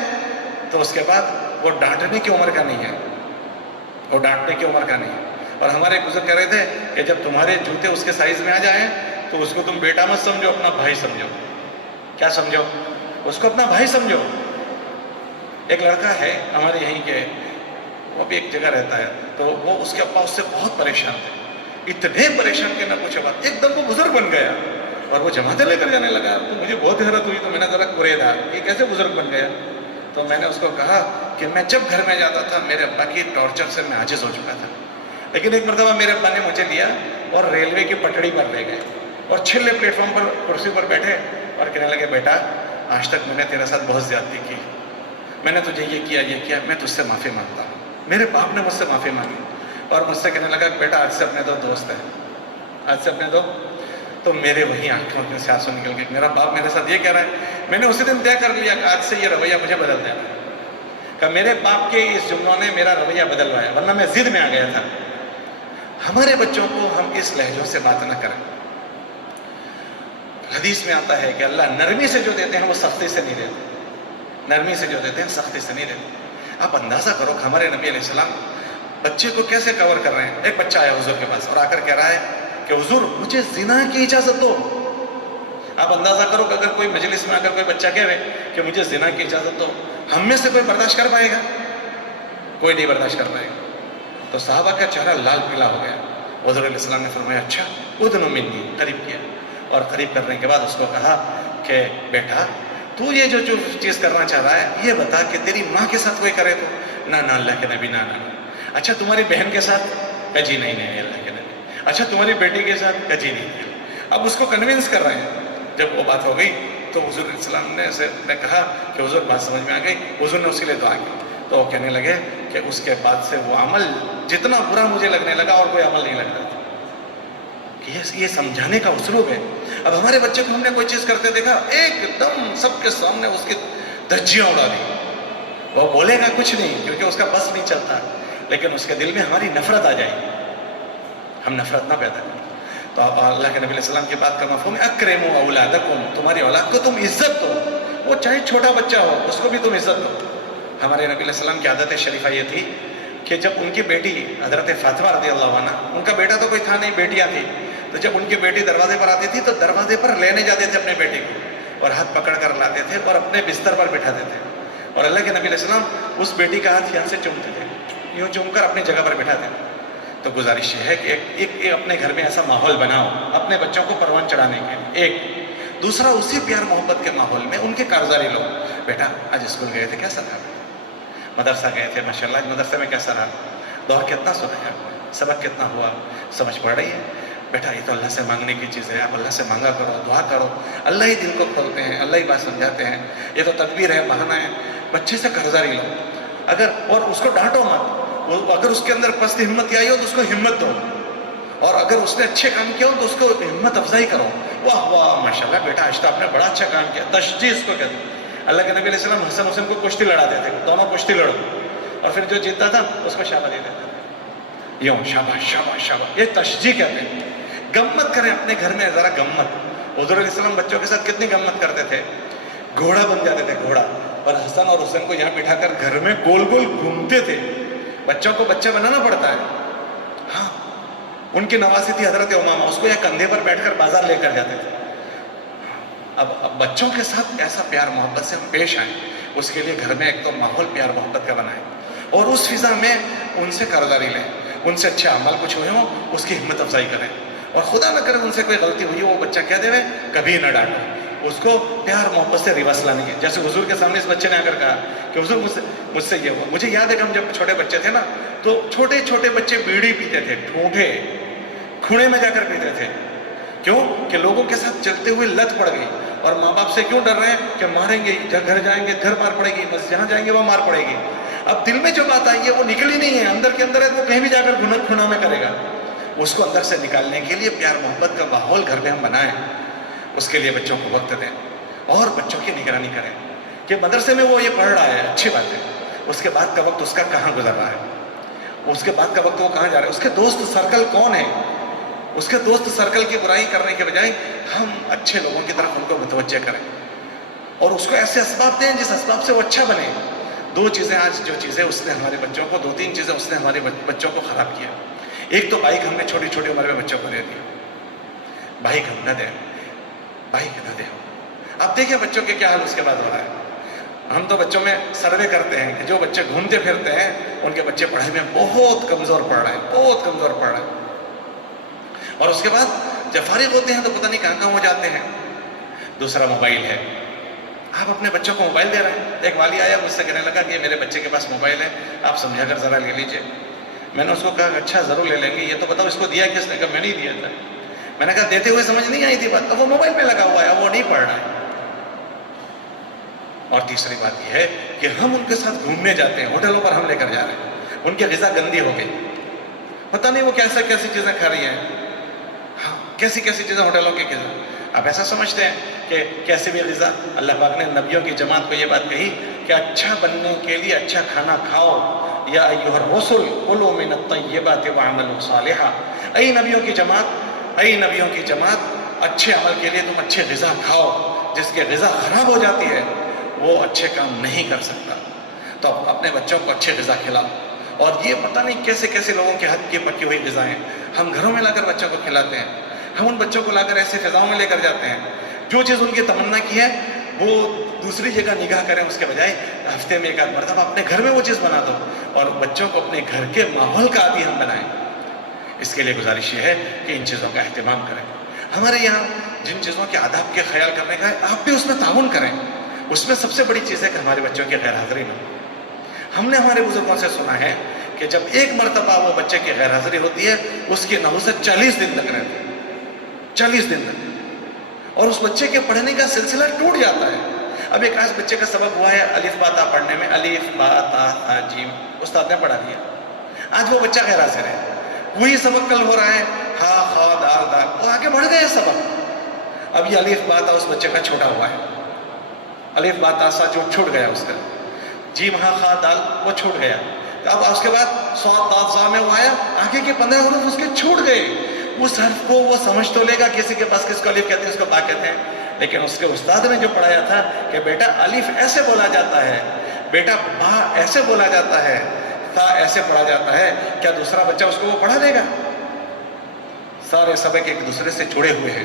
تو اس کے بعد وہ ڈانٹنے کی عمر کا نہیں ہے، وہ ڈانٹنے کی عمر کا نہیں ہے۔ اور ہمارے بزرگ کہہ رہے تھے کہ جب تمہارے جوتے اس کے سائز میں آ جائیں تو اس کو تم بیٹا مت سمجھو، اپنا بھائی سمجھو۔ کیا سمجھو؟ اس کو اپنا بھائی سمجھو۔ ایک لڑکا ہے ہمارے یہیں کے، وہ بھی ایک جگہ رہتا ہے، تو وہ اس کے ابا اس سے بہت پریشان تھے، اتنے پریشان کہ نہ پوچھو بات۔ ایک دم وہ بزرگ بن گیا اور وہ جماعتیں لے کر جانے لگا، تو مجھے بہت حیرت ہوئی، تو میں نے ذرا قریدا یہ کیسے بزرگ بن گیا؟ تو میں نے اس کو کہا کہ میں جب گھر میں جاتا تھا میرے ابا کی ٹارچر سے میں عاجز ہو چکا تھا، لیکن ایک مرتبہ میرے ابا نے مجھے لیا اور ریلوے کی پٹڑی پر لے گئے اور چھلے پلیٹ فارم پر کرسی پر بیٹھے اور کہنے لگے بیٹا آج تک میں نے تیرے ساتھ بہت زیادتی کی، میں نے تجھے یہ کیا، میں تجھ سے معافی مانگتا ہوں۔ میرے باپ نے مجھ سے معافی مانگی اور مجھ سے کہنے لگا کہ بیٹا آج سے اپنے 2 دوست ہیں، آج سے اپنے 2۔ تو میرے وہیں آنکھوں میں سے آنسو نکل گئے، میرا باپ میرے ساتھ یہ کہہ رہا ہے۔ میں نے اسی دن طے کر لیا کہ آج سے یہ رویہ مجھے بدل دینا ہے، کہ میرے باپ کے اس جملوں نے میرا رویہ بدلوایا، ورنہ میں ضد میں آ گیا تھا۔ ہمارے بچوں کو ہم اس لہجوں سے بات نہ کریں۔ حدیث میں آتا ہے کہ اللہ نرمی سے جو دیتے ہیں وہ سختی سے نہیں دیتے، نرمی سے جو دیتے ہیں سختی سے نہیں دیتے۔ آپ اندازہ کرو کہ ہمارے نبی علیہ السلام بچے کو کیسے کور کر رہے ہیں۔ ایک بچہ آیا حضور کے پاس اور آ کر کہہ رہا ہے کہ حضور مجھے زنا کی اجازت دو۔ آپ اندازہ کرو کہ اگر کوئی مجلس میں آ کر کوئی بچہ کہہ رہے کہ مجھے زنا کی اجازت دو، ہم میں سے کوئی برداشت کر پائے گا؟ کوئی نہیں برداشت کر پائے گا۔ تو صحابہ کا چہرہ لال پیلا ہو گیا۔ حضور علیہ السلام نے فرمایا اچھا ادنو منی، قریب کیا اور قریب کرنے کے بعد اس کو کہا کہ بیٹا تو یہ جو چیز کرنا چاہ رہا ہے یہ بتا کہ تیری ماں کے ساتھ کوئی کرے تو؟ نہ اللہ کے نبی، نہ۔ اچھا تمہاری بہن کے ساتھ؟ کہ جی نہیں اللہ کے نبی۔ اچھا تمہاری بیٹی کے ساتھ؟ کہ جی نہیں۔ اب اس کو کنونس کر رہے ہیں۔ جب وہ بات ہو گئی تو حضور علیہ السلام نے کہا کہ حضور بات سمجھ میں آ گئی۔ حضور نے اس کے لیے دعا کی تو وہ کہنے لگے کہ اس کے بعد سے وہ عمل جتنا برا مجھے لگنے لگا اور کوئی عمل نہیں لگ رہا تھا۔ یہ سمجھانے کا اسلوب ہے۔ اب ہمارے بچے کو ہم نے کوئی چیز کرتے دیکھا ایک دم سب کے سامنے اس کی دھجیاں اڑا دی، وہ بولے گا کچھ نہیں کیونکہ اس کا بس نہیں چلتا، لیکن اس کے دل میں ہماری نفرت آ جائے گی، ہم نفرت نہ پیدا کریں۔ تو اللہ کے نبی علیہ السلام کی بات کا مفہوم ہے اکرموا اولادکم، تمہاری اولاد کو تم عزت دو، وہ چاہے چھوٹا بچہ ہو اس کو بھی تم عزت دو۔ ہمارے نبی علیہ السلام کی عادت شریفہ یہ تھی کہ جب ان کی بیٹی حضرت فاطمہ رضی اللہ عنہ، ان کا بیٹا تو کوئی تھا نہیں، بیٹیاں تھیں، تو جب ان کی بیٹی دروازے پر آتی تھی تو دروازے پر لینے جاتے تھے اپنے بیٹی کو، اور ہاتھ پکڑ کر لاتے تھے اور اپنے بستر پر بٹھاتے تھے، اور اللہ کے نبی علیہ السلام اس بیٹی کا ہاتھ یہاں سے چومتے تھے، یوں چوم کر اپنی جگہ پر بٹھاتے تھے۔ تو گزارش یہ ہے کہ ایک اپنے گھر میں ایسا ماحول بناؤ اپنے بچوں کو پروان چڑھانے کے، ایک دوسرا اسی پیار محبت کے ماحول میں ان کے کارگزاری لو، بیٹا آج اسکول گئے تھے کیسا رہا، مدرسہ گئے تھے ماشاءاللہ آج مدرسے میں کیسا رہا، دعا کتنا سنا ہے آپ نے، سبق کتنا ہوا، سمجھ پڑ رہی ہے، بیٹا یہ تو اللہ سے مانگنے کی چیز ہے، آپ اللہ سے مانگا کرو، دعا کرو، اللہ ہی دل کو کھولتے ہیں، اللہ ہی بات سمجھاتے ہیں، یہ تو تدبیر ہے، بہانہ ہے، بچے سے قرضداری لو، اور اس کو ڈانٹو مت، اگر اس کے اندر پست ہمت آئی ہو تو اس کو ہمت دو، اور اگر اس نے اچھے کام کیا ہو تو اس کو ہمت افزائی کرو، واہ واہ ماشاءاللہ بیٹا آج تو آپ نے بڑا اچھا کام کیا، تشجیع اس کو کہتے ہیں۔ اللہ کے نبی علیہ السلام حسن حسین کو کشتی لڑاتے تھے، دونوں کشتی لڑو، اور پھر جو جیتتا تھا اس کو شاباش دے دیتے تھے، یوں شاباش شاباش شاباش، یہ تشجیع کہتے ہیں۔ گمت کریں اپنے گھر میں ذرا گمت، حضور علیہ السلام بچوں کے ساتھ کتنی گمت کرتے تھے، گھوڑا بن جاتے تھے گھوڑا، اور حسن اور حسین کو یہاں بٹھا کر گھر میں گول گول گھومتے تھے، بچوں کو بچہ بنانا پڑتا ہے، ہاں ان کی نواسی تھی حضرت امامہ، اس کو یا کندھے پر بیٹھ کر بازار لے کر جاتے تھے۔ اب بچوں کے ساتھ ایسا پیار محبت سے ہم پیش آئیں، اس کے لیے گھر میں ایک تو ماحول پیار محبت کا بنائیں، اور اس فضا میں ان سے قرضداری لیں، ان سے اچھے عمل کچھ ہوئے ہوں اس کی ہمت افزائی کریں، اور خدا نہ کرے ان سے کوئی غلطی ہوئی ہو وہ بچہ کہہ دے کبھی نہ ڈانٹیں، اس کو پیار محبت سے ریورس لانے کی، جیسے حضور کے سامنے اس بچے نے آ کر کہا کہ حضور مجھ سے یہ ہوا، مجھے یاد ہے کہ ہم جب چھوٹے بچے تھے نا تو چھوٹے چھوٹے بچے بیڑی پیتے تھے، ٹھونٹے کھونے میں جا کر پیتے تھے، کیوں کہ لوگوں کے ساتھ چلتے ہوئے لت پڑ گئی، اور ماں باپ سے کیوں ڈر رہے ہیں کہ ماریں گے، گھر جائیں گے گھر مار پڑے گی، بس جہاں جائیں گے وہ مار پڑے گی، اب دل میں جو بات آئی ہے وہ نکلی نہیں ہے، اندر کے اندر ہے، وہ کہیں بھی جا کر کھنا میں کرے گا، اس کو اندر سے نکالنے کے لیے پیار محبت کا ماحول گھر میں ہم بنائیں، اس کے لیے بچوں کو وقت دیں، اور بچوں کی نگرانی کریں کہ مدرسے میں وہ یہ پڑھ رہا ہے اچھی بات ہے، اس کے بعد کا وقت اس کا کہاں گزر رہا ہے، اس کے بعد کا وقت وہ کہاں جا رہا ہے، اس کے دوست سرکل کون ہے، اس کے دوست سرکل کی برائی کرنے کے بجائے ہم اچھے لوگوں کی طرف ان کو متوجہ کریں، اور اس کو ایسے اسباب دیں جس اسباب سے وہ اچھا بنے۔ دو چیزیں آج جو چیزیں اس نے ہمارے بچوں کو، 2-3 چیزیں اس نے ہمارے بچوں کو خراب کیا، ایک تو بائک ہم نے چھوٹی چھوٹی عمر میں بچوں کو دے دیا، بائک ہم نہ دیں، بائک نہ دیں، اب دیکھیں بچوں کے کیا حال اس کے بعد ہو رہا ہے، ہم تو بچوں میں سروے کرتے ہیں کہ جو بچے گھومتے پھرتے ہیں ان کے بچے پڑھائی میں بہت کمزور پڑھ رہے ہیں، بہت کمزور پڑھ رہے ہیں، اور اس کے بعد جب فارغ ہوتے ہیں تو پتہ نہیں کہاں کہاں ہو جاتے ہیں۔ دوسرا موبائل ہے، آپ اپنے بچوں کو موبائل دے رہے ہیں، ایک والی آیا مجھ سے کہنے لگا کہ میرے بچے کے پاس موبائل ہے، آپ سمجھا کر ذرا لے لیجئے، میں نے اس کو کہا اچھا ضرور لے لیں گے، یہ تو بتاؤ اس کو دیا کس نے، کہا میں نہیں دیا تھا، میں نے کہا دیتے ہوئے سمجھ نہیں آئی تھی بات، اب وہ موبائل پہ لگا ہوا ہے، وہ نہیں پڑھ رہا ہے۔ اور تیسری بات یہ ہے کہ ہم ان کے ساتھ گھومنے جاتے ہیں، ہوٹلوں پر ہم لے کر جا رہے ہیں، ان کی غذا گندی ہو گئی، پتہ نہیں وہ کیسی چیزیں کھا رہی ہیں، ہاں کیسی چیزیں ہوٹلوں کی غذا، آپ ایسا سمجھتے ہیں کہ کیسی بھی غذا، اللہ پاک نے نبیوں کی جماعت کو یہ بات کہی کہ اچھا بننے کے لیے اچھا کھانا کھاؤ، یا ایھا الرسل کلوا من الطیبات واعملوا صالحا، اے نبیوں کی جماعت اچھے عمل کے لیے تم اچھے غذا کھاؤ، جس کی غذا خراب ہو جاتی ہے وہ اچھے کام نہیں کر سکتا، تو اپنے بچوں کو اچھے غذا کھلاؤ، اور یہ پتہ نہیں کیسے لوگوں کے ہاتھ کی پکی ہوئی غذائیں ہم گھروں میں لا کر بچوں کو کھلاتے ہیں، ہم ان بچوں کو لا کر ایسے فضاؤں میں لے کر جاتے ہیں، جو چیز ان کی تمنا کی ہے وہ دوسری جگہ نگاہ کریں، اس کے بجائے ہفتے میں ایک آدھ مرتبہ اپنے گھر میں وہ چیز بنا دو، اور بچوں کو اپنے گھر کے ماحول کا عادی ہم بنائیں۔ اس کے لیے گزارش یہ ہے کہ ان چیزوں کا اہتمام کریں، ہمارے یہاں جن چیزوں کے آداب کے خیال کرنے کا ہے آپ بھی اس میں تعاون کریں، اس میں سب سے بڑی چیز ہے کہ ہمارے بچوں کی غیر حاضری میں، ہم نے ہمارے بزرگوں سے سنا ہے کہ جب ایک مرتبہ وہ بچے کی غیر حاضری ہوتی ہے اس کی نحوست 40 دن تک رہتی ہے، 40 دن تک، اور اس بچے کے پڑھنے کا سلسلہ ٹوٹ جاتا ہے۔ اب ایک آج بچے کا سبق ہوا ہے الف با تا پڑھنے میں، الف با تا تھا جیم استاد نے پڑھا دیا، آج وہ بچہ غیر حاضر ہے، وہی سبق کل ہو رہا ہے ہا خا دال دال، وہ آگے بڑھ گئے سبق، اب یہ الف با تا اس بچے کا چھوٹا ہوا ہے، الف با تا سا جو چھوٹ گیا اس کا، جیم ہا خا دال وہ چھوٹ گیا، اب اس کے بعد صاد ضاد ظا میں وہ آیا، آگے کے 15 حروف اس کے چھوٹ گئے، اس حرف کو وہ سمجھ تو لے گا، کسی کے پاس کس کو الف کہتے ہیں اس کو با کہتے ہیں، لیکن اس کے استاد نے جو پڑھایا تھا کہ بیٹا الف ایسے بولا جاتا ہے بیٹا با ایسے بولا جاتا ہے، تا ایسے پڑھا جاتا ہے، کیا دوسرا بچہ اس کو وہ پڑھا دے گا؟ سارے سبق ایک دوسرے سے جڑے ہوئے ہیں،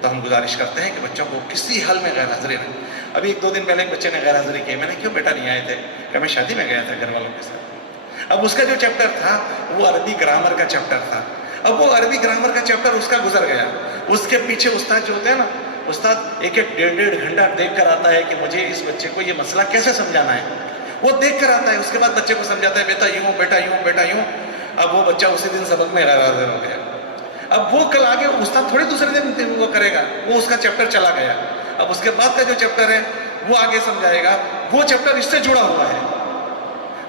تو ہم گزارش کرتے ہیں کہ بچوں کو کسی حال میں غیر حاضری نہیں۔ ابھی 1-2 دن پہلے ایک بچے نے غیر حاضری کی، میں نے کیوں بیٹا نہیں آئے تھے؟ کہ میں شادی میں گیا تھا گھر والوں کے ساتھ۔ اب اس کا جو چیپٹر تھا وہ عربی گرامر کا چیپٹر تھا، اب وہ عربی گرامر کا چیپٹر اس کا گزر گیا، اس کے پیچھے استاد جو ہوتے ہیں نا، استاد 1-1 ڈیڑھ گھنٹہ دیکھ کر آتا ہے کہ مجھے اس بچے کو یہ مسئلہ کیسے سمجھانا ہے، وہ دیکھ کر آتا ہے، اس کے بعد بچے کو سمجھاتا ہے بیٹا یوں، بیٹا یوں، بیٹا یوں۔ اب وہ بچہ اسی دن سبق میں غیر حاضر ہو گیا۔ اب وہ کل آگے استاد تھوڑی دوسرے دن وہ کرے گا، وہ اس کا چیپٹر چلا گیا، اب اس کے بعد کا جو چیپٹر ہے وہ آگے سمجھائے گا، وہ چیپٹر اس سے جڑا ہوا ہے۔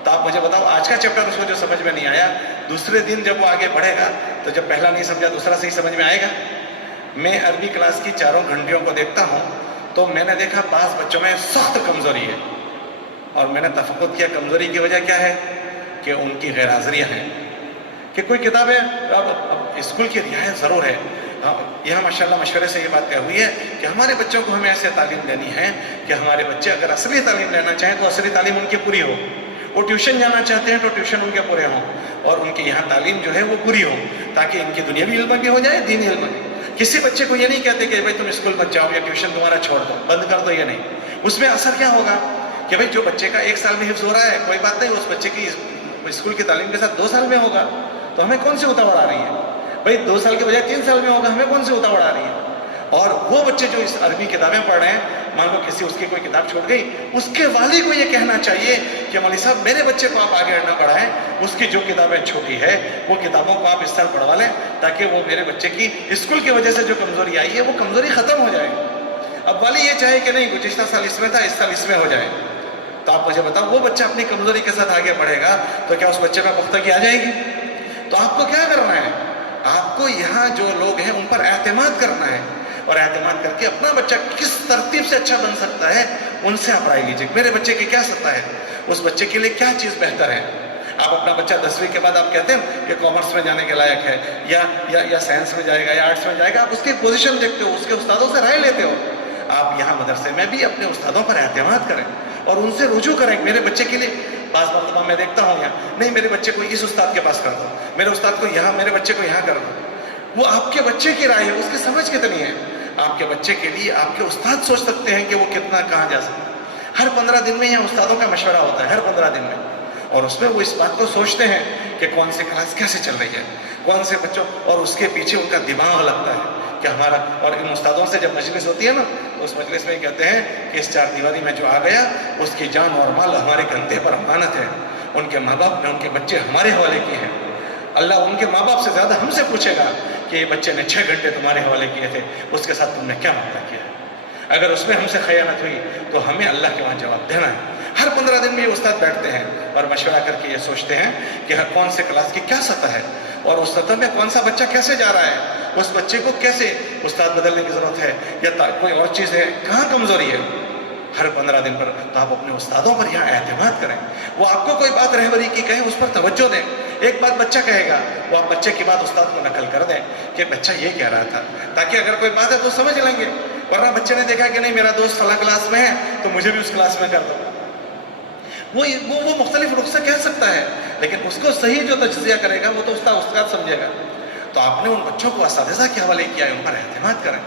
تو آپ مجھے بتاؤ آج کا چیپٹر اس کو جو سمجھ میں نہیں آیا، دوسرے دن جب وہ آگے بڑھے گا تو جب پہلا نہیں سمجھا دوسرا صحیح سمجھ میں آئے گا۔ میں عربی کلاس کی 4 گھنٹیوں کو دیکھتا ہوں تو میں نے دیکھا بعض بچوں میں سخت کمزوری ہے، اور میں نے تفقد کیا کمزوری کی وجہ کیا ہے کہ ان کی غیر حاضریاں ہیں، کہ کوئی کتابیں اب اسکول کی رعایت ضرور ہے، یہاں ماشاءاللہ مشورے سے یہ بات کہی ہوئی ہے کہ ہمارے بچوں کو ہمیں ایسے تعلیم دینی ہے کہ ہمارے بچے اگر اصلی تعلیم لینا چاہیں تو اصلی تعلیم ان کی پوری ہو، وہ ٹیوشن جانا چاہتے ہیں تو ٹیوشن ان کے پورے ہوں، اور ان کے یہاں تعلیم جو ہے وہ پوری ہو، تاکہ ان کی دنیاوی علم بھی ہو جائے، دینی علم بھی۔ کسی بچے کو یہ نہیں کہتے کہ بھائی تم اسکول مت جاؤ یا ٹیوشن تمہارا چھوڑ دو، بند کر دو، یہ نہیں۔ اس میں اثر کیا ہوگا کہ بھائی جو بچے کا 1 سال میں حفظ ہو رہا ہے کوئی بات نہیں، اس بچے کی اسکول کی تعلیم کے ساتھ 2 سال میں ہوگا، تو ہمیں کون سی اتاوڑ آ رہی ہے؟ بھائی 2 سال کے بجائے 3 سال میں ہوگا، ہمیں کون سی اتاوڑ آ رہی ہے؟ اور وہ بچے جو اس عربی کتابیں پڑھ رہے ہیں، مان لو کسی اس کی کوئی کتاب چھوٹ گئی، اس کے والی کو یہ کہنا چاہیے کہ مولوی صاحب میرے بچے کو آپ آگے نہ پڑھائیں، اس کی جو کتابیں چھوٹی ہے وہ کتابوں کو آپ اس سال پڑھوا لیں، تاکہ وہ میرے بچے کی اسکول کی وجہ سے جو کمزوری آئی ہے وہ کمزوری ختم ہو جائے۔ اب والی یہ چاہے کہ نہیں گزشتہ سال اس میں تھا، اس سال اس میں ہو جائے، تو آپ مجھے بتاؤ وہ بچہ اپنی کمزوری کے ساتھ آگے بڑھے گا تو کیا اس بچے میں پختگی آ جائے گی؟ تو آپ کو کیا کرنا ہے؟ آپ کو یہاں جو لوگ ہیں ان پر اعتماد کرنا ہے، اور اعتماد کر کے اپنا بچہ کس ترتیب سے اچھا بن سکتا ہے ان سے آپ رائے لیجیے، میرے بچے کی کیا سطح ہے، اس بچے کے لیے کیا چیز بہتر ہے۔ آپ اپنا بچہ 10ویں کے بعد آپ کہتے ہیں کہ کامرس میں جانے کے لائق ہے، یا سائنس میں جائے گا یا آرٹس میں جائے گا، آپ اس کی پوزیشن دیکھتے ہو، اس کے استادوں سے رائے لیتے ہو۔ آپ یہاں مدرسے میں بھی اپنے استادوں پر اعتماد کریں اور ان سے رجوع کریں، میرے بچے کے لیے بعض مرتبہ میں دیکھتا ہوں یہاں نہیں، میرے بچے کو اس استاد کے پاس کر دو، میرے استاد کو یہاں، میرے بچے کو یہاں کر دو۔ وہ آپ کے بچے کی رائے ہے، اس کی سمجھ کتنی ہے، آپ کے بچے کے لیے آپ کے استاد سوچ سکتے ہیں کہ وہ کتنا کہاں جا سکتے ہیں۔ ہر 15 دن میں یہاں استادوں کا مشورہ ہوتا ہے، ہر 15 دن میں، اور اس میں وہ اس بات کو سوچتے ہیں کہ کون سی کلاس کیسے چل رہی ہے، کون سے بچوں، اور اس کے پیچھے ان کا دماغ لگتا ہے کہ ہمارا، اور ان استادوں سے جب مجلس ہوتی ہے نا تو اس مجلس میں کہتے ہیں کہ اس 4 دیواری میں جو آ گیا اس کی جان اور مال ہمارے کندھے پر امانت ہے، ان کے ماں باپ نے ان کے بچے ہمارے حوالے کیے ہیں، اللہ ان کے ماں باپ سے زیادہ ہم سے پوچھے گا کہ یہ بچے نے 6 گھنٹے تمہارے حوالے کیے تھے، اس کے ساتھ تم نے کیا معاملہ کیا ہے، اگر اس میں ہم سے خیانت ہوئی تو ہمیں اللہ کے وہاں جواب دینا ہے۔ ہر 15 دن میں یہ استاد بیٹھتے ہیں اور مشورہ کر کے یہ سوچتے ہیں کہ کون سے کلاس کی کیا سطح ہے، اور اس سطح میں کون سا بچہ کیسے جا رہا ہے، اس بچے کو کیسے استاد بدلنے کی ضرورت ہے یا کوئی اور چیز ہے، کہاں کمزوری ہے۔ ہر 15 دن پر تو آپ اپنے استادوں پر یہاں اعتماد کریں، وہ آپ کو کوئی بات رہبری کی کہیں اس پر توجہ دیں، ایک بات بچہ کہے گا وہ آپ بچے کی بات استاد کو نقل کر دیں کہ بچہ یہ کہہ رہا تھا، تاکہ اگر کوئی بات ہے تو سمجھ لیں گے، ورنہ بچے نے دیکھا کہ نہیں میرا دوست فلاں کلاس میں ہے تو مجھے بھی اس کلاس میں کر دو، وہ مختلف رخ سے کہہ سکتا ہے، لیکن اس کو صحیح جو تجزیہ کرے گا وہ تو استاد سمجھے گا۔ تو آپ نے ان بچوں کو اساتذہ کے حوالے کیا ہے، ان پر اعتماد کریں،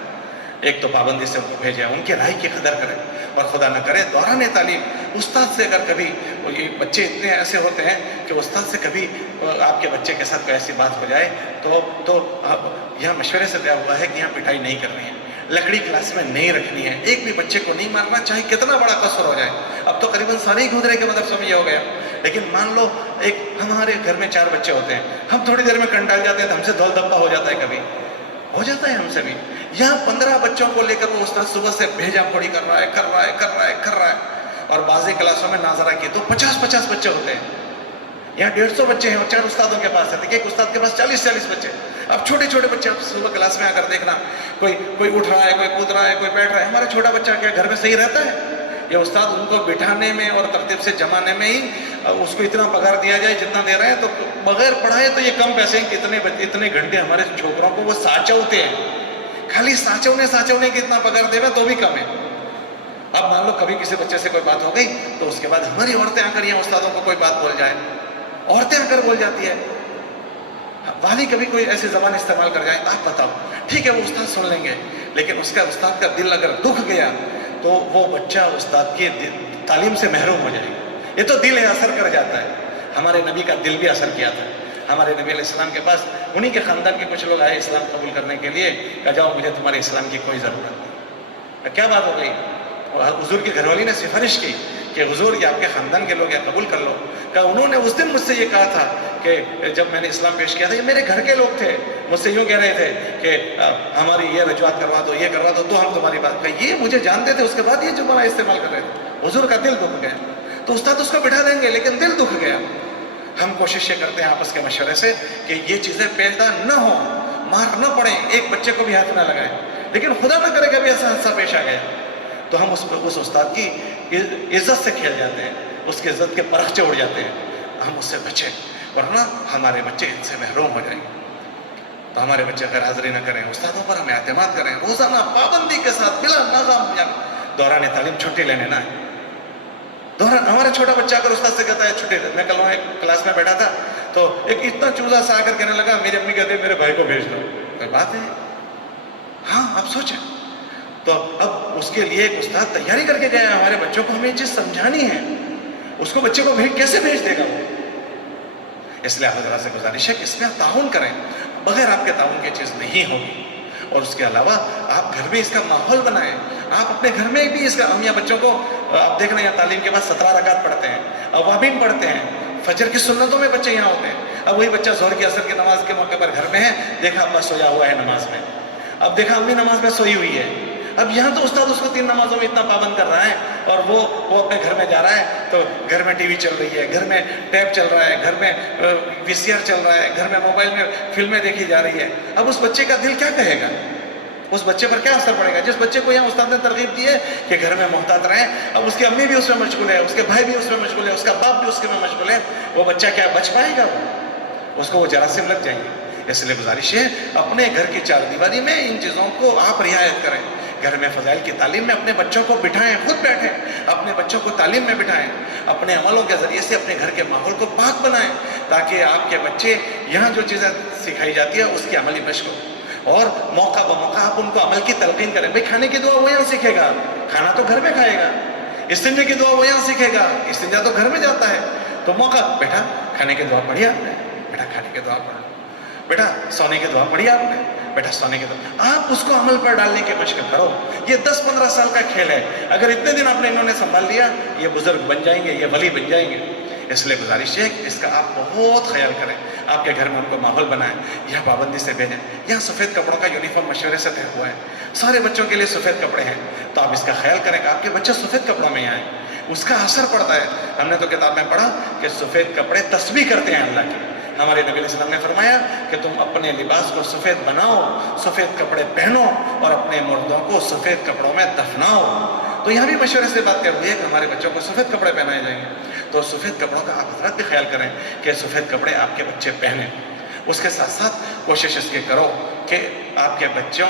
ایک تو پابندی سے ان کو بھیجیں، ان کی رائے کی قدر کریں، اور خدا نہ کرے دوران تعلیم استاد سے اگر کبھی بچے اتنے ایسے ہوتے ہیں کہ استاد سے کبھی آپ کے بچے کے ساتھ کوئی ایسی بات ہو جائے تو یہاں مشورے سے دیا ہوا ہے کہ یہاں پٹائی نہیں کرنی ہے، لکڑی کلاس میں نہیں رکھنی ہے، ایک بھی بچے کو نہیں مارنا، چاہے کتنا بڑا قصور ہو جائے۔ اب تو قریباً سارے ہی گودرے کے مدرسوں میں یہ ہو گیا، لیکن مان لو ایک ہمارے گھر میں 4 بچے ہوتے ہیں، ہم تھوڑی دیر میں کنٹال جاتے ہیں تو ہم سے دھول دھپا ہو جاتا ہے، کبھی ہو جاتا ہے ہم سے بھی، یہاں 15 بچوں کو لے کر وہ استاد صبح سے بھیجا پڑی کر رہا ہے، اور بعضی کلاسوں میں ناظرہ کی تو 50 بچے ہوتے ہیں، یہاں 150 بچے ہیں اور 4 استادوں کے پاس ہے، ایک استاد کے پاس 40 بچے۔ اب چھوٹے بچے آپ صبح کلاس میں آ کر دیکھنا، کوئی اٹھ رہا ہے، کوئی کود رہا ہے، کوئی بیٹھ رہا ہے، ہمارا چھوٹا بچہ کیا گھر میں صحیح رہتا ہے؟ یہ استاد ان کو بٹھانے میں اور ترتیب سے جمانے میں ہی اس کو اتنا پگار دیا جائے جتنا دے رہے ہیں، تو بغیر پڑھائے تو یہ کم پیسے ہیں، اتنے گھنٹے ہمارے چھوکروں کو وہ سانچوتے ہیں، خالی سانچونے کی اتنا پگار دے رہے تو بھی کم ہے۔ اب مان لو کبھی کسی بچے سے کوئی بات ہو گئی تو اس کے بعد ہماری عورتیں آ کر یہاں استادوں کو کوئی بات بول جائے، عورتیں آ کر بول جاتی ہے، والی کبھی کوئی ایسی زبان استعمال کر جائے، آپ بتاؤ، ٹھیک ہے وہ استاد سن لیں گے، لیکن اس کا استاد کا دل اگر دکھ گیا تو وہ بچہ استاد کی تعلیم سے محروم ہو جائے گا۔ یہ تو دل اثر کر جاتا ہے، ہمارے نبی کا دل بھی اثر کیا تھا۔ ہمارے نبی علیہ السلام کے پاس انہی کے خاندان کے کچھ لوگ آئے اسلام قبول کرنے کے لیے، کہا جاؤ مجھے تمہارے اسلام کی کوئی ضرورت نہیں۔ کیا بات ہو گئی؟ حضور کی گھر والی نے سفارش کی کہ حضور یہ آپ کے خاندان کے لوگ ہیں، قبول کر لو۔ کہا انہوں نے اس دن مجھ سے یہ کہا تھا کہ جب میں نے اسلام پیش کیا تھا، یہ میرے گھر کے لوگ تھے، مجھ سے یوں کہہ رہے تھے کہ ہماری یہ رجوعات کروا دو، یہ کروا دو، تو ہم تمہاری بات کہ یہ مجھے جانتے تھے، اس کے بعد یہ جملہ استعمال کر رہے تھے۔ حضور کا دل دکھ گیا، تو استاد اس کو بٹھا دیں گے، لیکن دل دکھ گیا۔ ہم کوشش یہ کرتے ہیں آپس کے مشورے سے کہ یہ چیزیں پیدا نہ ہوں، مار نہ پڑیں، ایک بچے کو بھی ہاتھ نہ لگائیں، لیکن خدا نہ کرے کبھی ایسا حادثہ پیش آ گیا تو ہم اس استاد کی عزت سے کھیل جاتے ہیں، اس کی عزت کے پرخچے اڑ جاتے ہیں، ہم اس سے بچیں، ورنہ ہمارے بچے ان سے محروم ہو جائیں گے۔ تو ہمارے بچے غیر حاضری نہ کریں، استادوں پر ہمیں اعتماد کریں، روزانہ پابندی کے ساتھ بلا ناغام یا دوران تعلیم چھٹی لینے نہ ہے۔ ہمارا چھوٹا بچہ اگر استاد سے کہتا ہے چھٹی دے، میں کل وہاں ایک کلاس میں بیٹھا تھا تو ایک اتنا چوزا سا آ کر کہنے لگا میری امی کہتے ہیں میرے بھائی کو بھیج دو۔ کوئی بات ہے؟ ہاں آپ سوچیں، تو اب اس کے لیے ایک استاد تیاری کر کے گیا ہے، ہمارے بچوں کو ہمیں یہ چیز سمجھانی ہے، اس کو بچے کو کیسے بھیج دے گا وہ؟ اس لیے آپ حضرات سے گزارش ہے کہ اس میں آپ تعاون کریں، بغیر آپ کے تعاون کی چیز نہیں ہوگی۔ اور اس کے علاوہ آپ گھر میں اس کا ماحول بنائیں، آپ اپنے گھر میں بھی اس کا، ہم یا بچوں کو آپ دیکھ رہے ہیں تعلیم کے بعد 17 رکعت پڑھتے ہیں، اوابین پڑھتے ہیں، فجر کی سنتوں میں بچے یہاں ہوتے ہیں۔ اب وہی بچہ ظہر کی عصر کی نماز کے موقع پر گھر میں ہے، دیکھا ابا سویا ہوا ہے نماز میں، اب دیکھا امی نماز میں سوئی ہوئی ہے، اب یہاں تو استاد اس کو 3 نمازوں میں اتنا پابند کر رہا ہے، اور وہ اپنے گھر میں جا رہا ہے تو گھر میں ٹی وی چل رہی ہے، گھر میں ٹیپ چل رہا ہے، گھر میں وی سی آر چل رہا ہے، گھر میں موبائل میں فلمیں دیکھی جا رہی ہے۔ اب اس بچے کا دل کیا کہے گا؟ اس بچے پر کیا اثر پڑے گا؟ جس بچے کو یہاں استاد نے ترغیب دی ہے کہ گھر میں محتاط رہیں، اب اس کی امی بھی اس میں مشغول ہے، اس کے بھائی بھی اس میں مشغول ہے، اس کا باپ بھی اس کے میں مشغول ہے، وہ بچہ کیا بچ پائے گا؟ اس کو وہ جراثیم لگ جائیں گے۔ اس لیے گزارش ہے اپنے گھر کی چار دیواری میں ان چیزوں کو آپ رعایت کریں، گھر میں فضائل کی تعلیم میں اپنے بچوں کو بٹھائیں، خود بیٹھیں، اپنے بچوں کو تعلیم میں بٹھائیں، اپنے عملوں کے ذریعے سے اپنے گھر کے ماحول کو پاک بنائیں، تاکہ آپ کے بچے یہاں جو چیزیں سکھائی جاتی ہے اس کی عملی مشق ہو، اور موقع بموقع آپ ان کو عمل کی تلقین کریں۔ بھئی کھانے کی دعا وہ یہاں سیکھے گا، کھانا تو گھر میں کھائے گا، استنجے کی دعا وہ یہاں سیکھے گا، استنجا تو گھر میں جاتا ہے، تو موقع، بیٹا کھانے کی دعا پڑھی آپ نے، بیٹا کھانے کی دعا پڑھ، بیٹا سونے کی دعا پڑھی آپ نے، بیٹا سونے کی دعا، آپ اس کو عمل پر ڈالنے کی مشق کرو۔ یہ 10-15 سال کا کھیل ہے، اگر اتنے دن آپ نے انہوں نے سنبھال لیا، یہ بزرگ بن جائیں گے، یہ ولی بن جائیں گے۔ اس لیے گزارش ہے کہ اس کا آپ بہت خیال کریں، آپ کے گھر میں ان کو ماحول بنائیں، یہاں پابندی سے بھیجیں۔ یہاں سفید کپڑوں کا یونیفارم مشورے سے طے ہوا ہے، سارے بچوں کے لیے سفید کپڑے ہیں، تو آپ اس کا خیال کریں کہ آپ کے بچے سفید کپڑوں میں آئیں، اس کا اثر پڑتا ہے۔ ہم نے تو کتاب میں پڑھا کہ سفید کپڑے تسبیح کرتے ہیں اللہ کی۔ ہمارے نبی علیہ السلام نے فرمایا کہ تم اپنے لباس کو سفید بناؤ، سفید کپڑے پہنو، اور اپنے مردوں کو سفید کپڑوں میں دفناؤ۔ تو یہاں بھی مشورے سے بات کر رہی ہے کہ ہمارے بچوں کو سفید کپڑے پہنائے جائیں گے، تو سفید کپڑوں کا آپ حضرات بھی خیال کریں کہ سفید کپڑے آپ کے بچے پہنیں۔ اس کے ساتھ ساتھ کوشش اس کی کرو کہ آپ کے بچے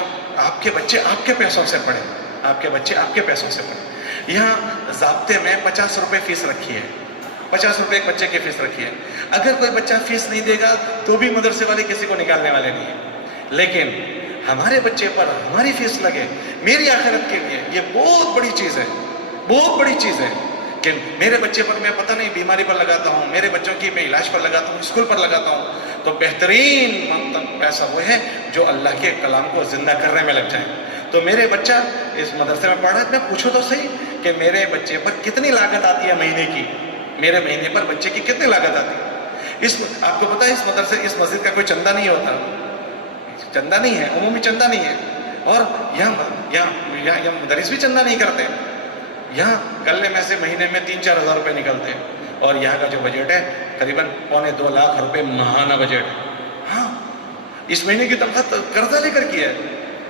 آپ کے پیسوں سے پڑھیں، آپ کے بچے آپ کے پیسوں سے پڑھیں۔ یہاں ضابطے میں 50 روپے فیس رکھی ہے، 50 روپے ایک بچے کی فیس رکھی ہے۔ اگر کوئی بچہ فیس نہیں دے گا تو بھی مدرسے والے کسی کو نکالنے والے نہیں ہیں، لیکن ہمارے بچے پر ہماری فیس لگے میری آخرت کے لیے، یہ بہت بڑی چیز ہے، بہت بڑی چیز ہے کہ میرے بچے پر میں پتہ نہیں بیماری پر لگاتا ہوں، میرے بچوں کی میں علاج پر لگاتا ہوں، اسکول پر لگاتا ہوں، تو بہترین پیسہ وہ ہے جو اللہ کے کلام کو زندہ کرنے میں لگ جائیں۔ تو میرے بچہ اس مدرسے میں پڑھ رہا ہے، میں پوچھو تو صحیح کہ میرے بچے پر کتنی لاگت آتی ہے مہینے کی، میرے مہینے پر بچے کی کتنی لاگت آتی ہے؟ آپ کو پتا ہے اس مدرسے اس مسجد کا کوئی چندہ نہیں ہوتا، چندہ نہیں ہے، عمومی چندہ نہیں ہے، اور یہاں مدرس بھی چندہ نہیں کرتے، یہاں غلے میں سے مہینے میں 3-4 ہزار روپے نکلتے ہیں، اور یہاں کا جو بجٹ ہے قریباً 2.25 لاکھ روپے ماہانہ بجٹ ہے۔ ہاں اس مہینے کی تنخواہ قرضہ لے کر کی ہے،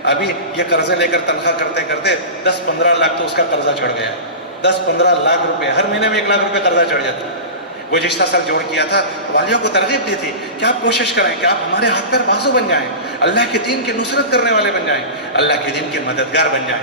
ابھی یہ قرضے لے کر تنخواہ کرتے کرتے 10-15 لاکھ تو اس کا قرضہ چڑھ گیا، 10-15 لاکھ روپے، ہر مہینے میں 1 لاکھ روپے قرضہ چڑھ جاتا ہے۔ گزشتہ سال جوڑ کیا تھا، والیوں کو ترغیب دی تھی کہ آپ کوشش کریں کہ آپ ہمارے ہاتھ پیر بازو بن جائیں، اللہ کے دین کی نصرت کرنے والے بن جائیں، اللہ کے دین کے مددگار بن جائیں۔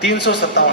357,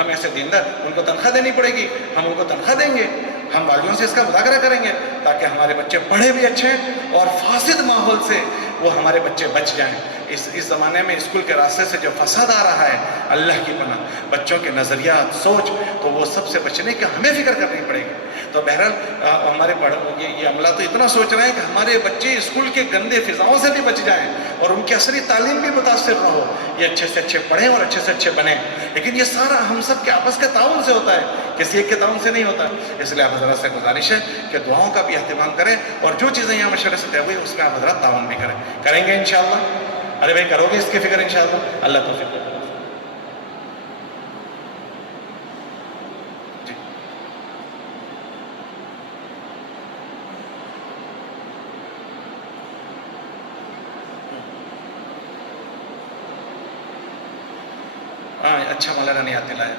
ہم ایسے دیندار، ان کو تنخواہ دینی پڑے گی، ہم ان کو تنخواہ دیں گے، ہم والیوں سے اس کا مذاکرہ کریں گے تاکہ ہمارے بچے پڑھے بھی اچھے ہیں اور فاسد ماحول سے وہ ہمارے بچے بچ جائیں۔ اس زمانے میں اسکول کے راستے سے جو فساد آ رہا ہے، اللہ کی پناہ، بچوں کے نظریات، سوچ، تو وہ سب سے بچنے کی ہمیں فکر کرنی پڑے گی۔ تو بہرحال ہمارے یہ عملہ تو اتنا سوچ رہے ہیں کہ ہمارے بچے اسکول کے گندے فضاؤں سے بھی بچ جائیں اور ان کی عصری تعلیم بھی متاثر نہ ہو، یہ اچھے سے اچھے پڑھیں اور اچھے سے اچھے بنیں۔ لیکن یہ سارا ہم سب کے آپس کے تعاون سے ہوتا ہے، کسی ایک کے تعاون سے نہیں ہوتا۔ اس لیے آپ حضرات سے گزارش ہے کہ دعاؤں کا بھی اہتمام کریں اور جو چیزیں یہاں مشورے سے طے ہوئی اس میں آپ حضرات تعاون بھی کریں گے انشاءاللہ۔ ارے بھائی کرو گے اس کی فکر انشاءاللہ؟ اللہ توفیق دے۔ جی اچھا مولانا نے یاد دلایا۔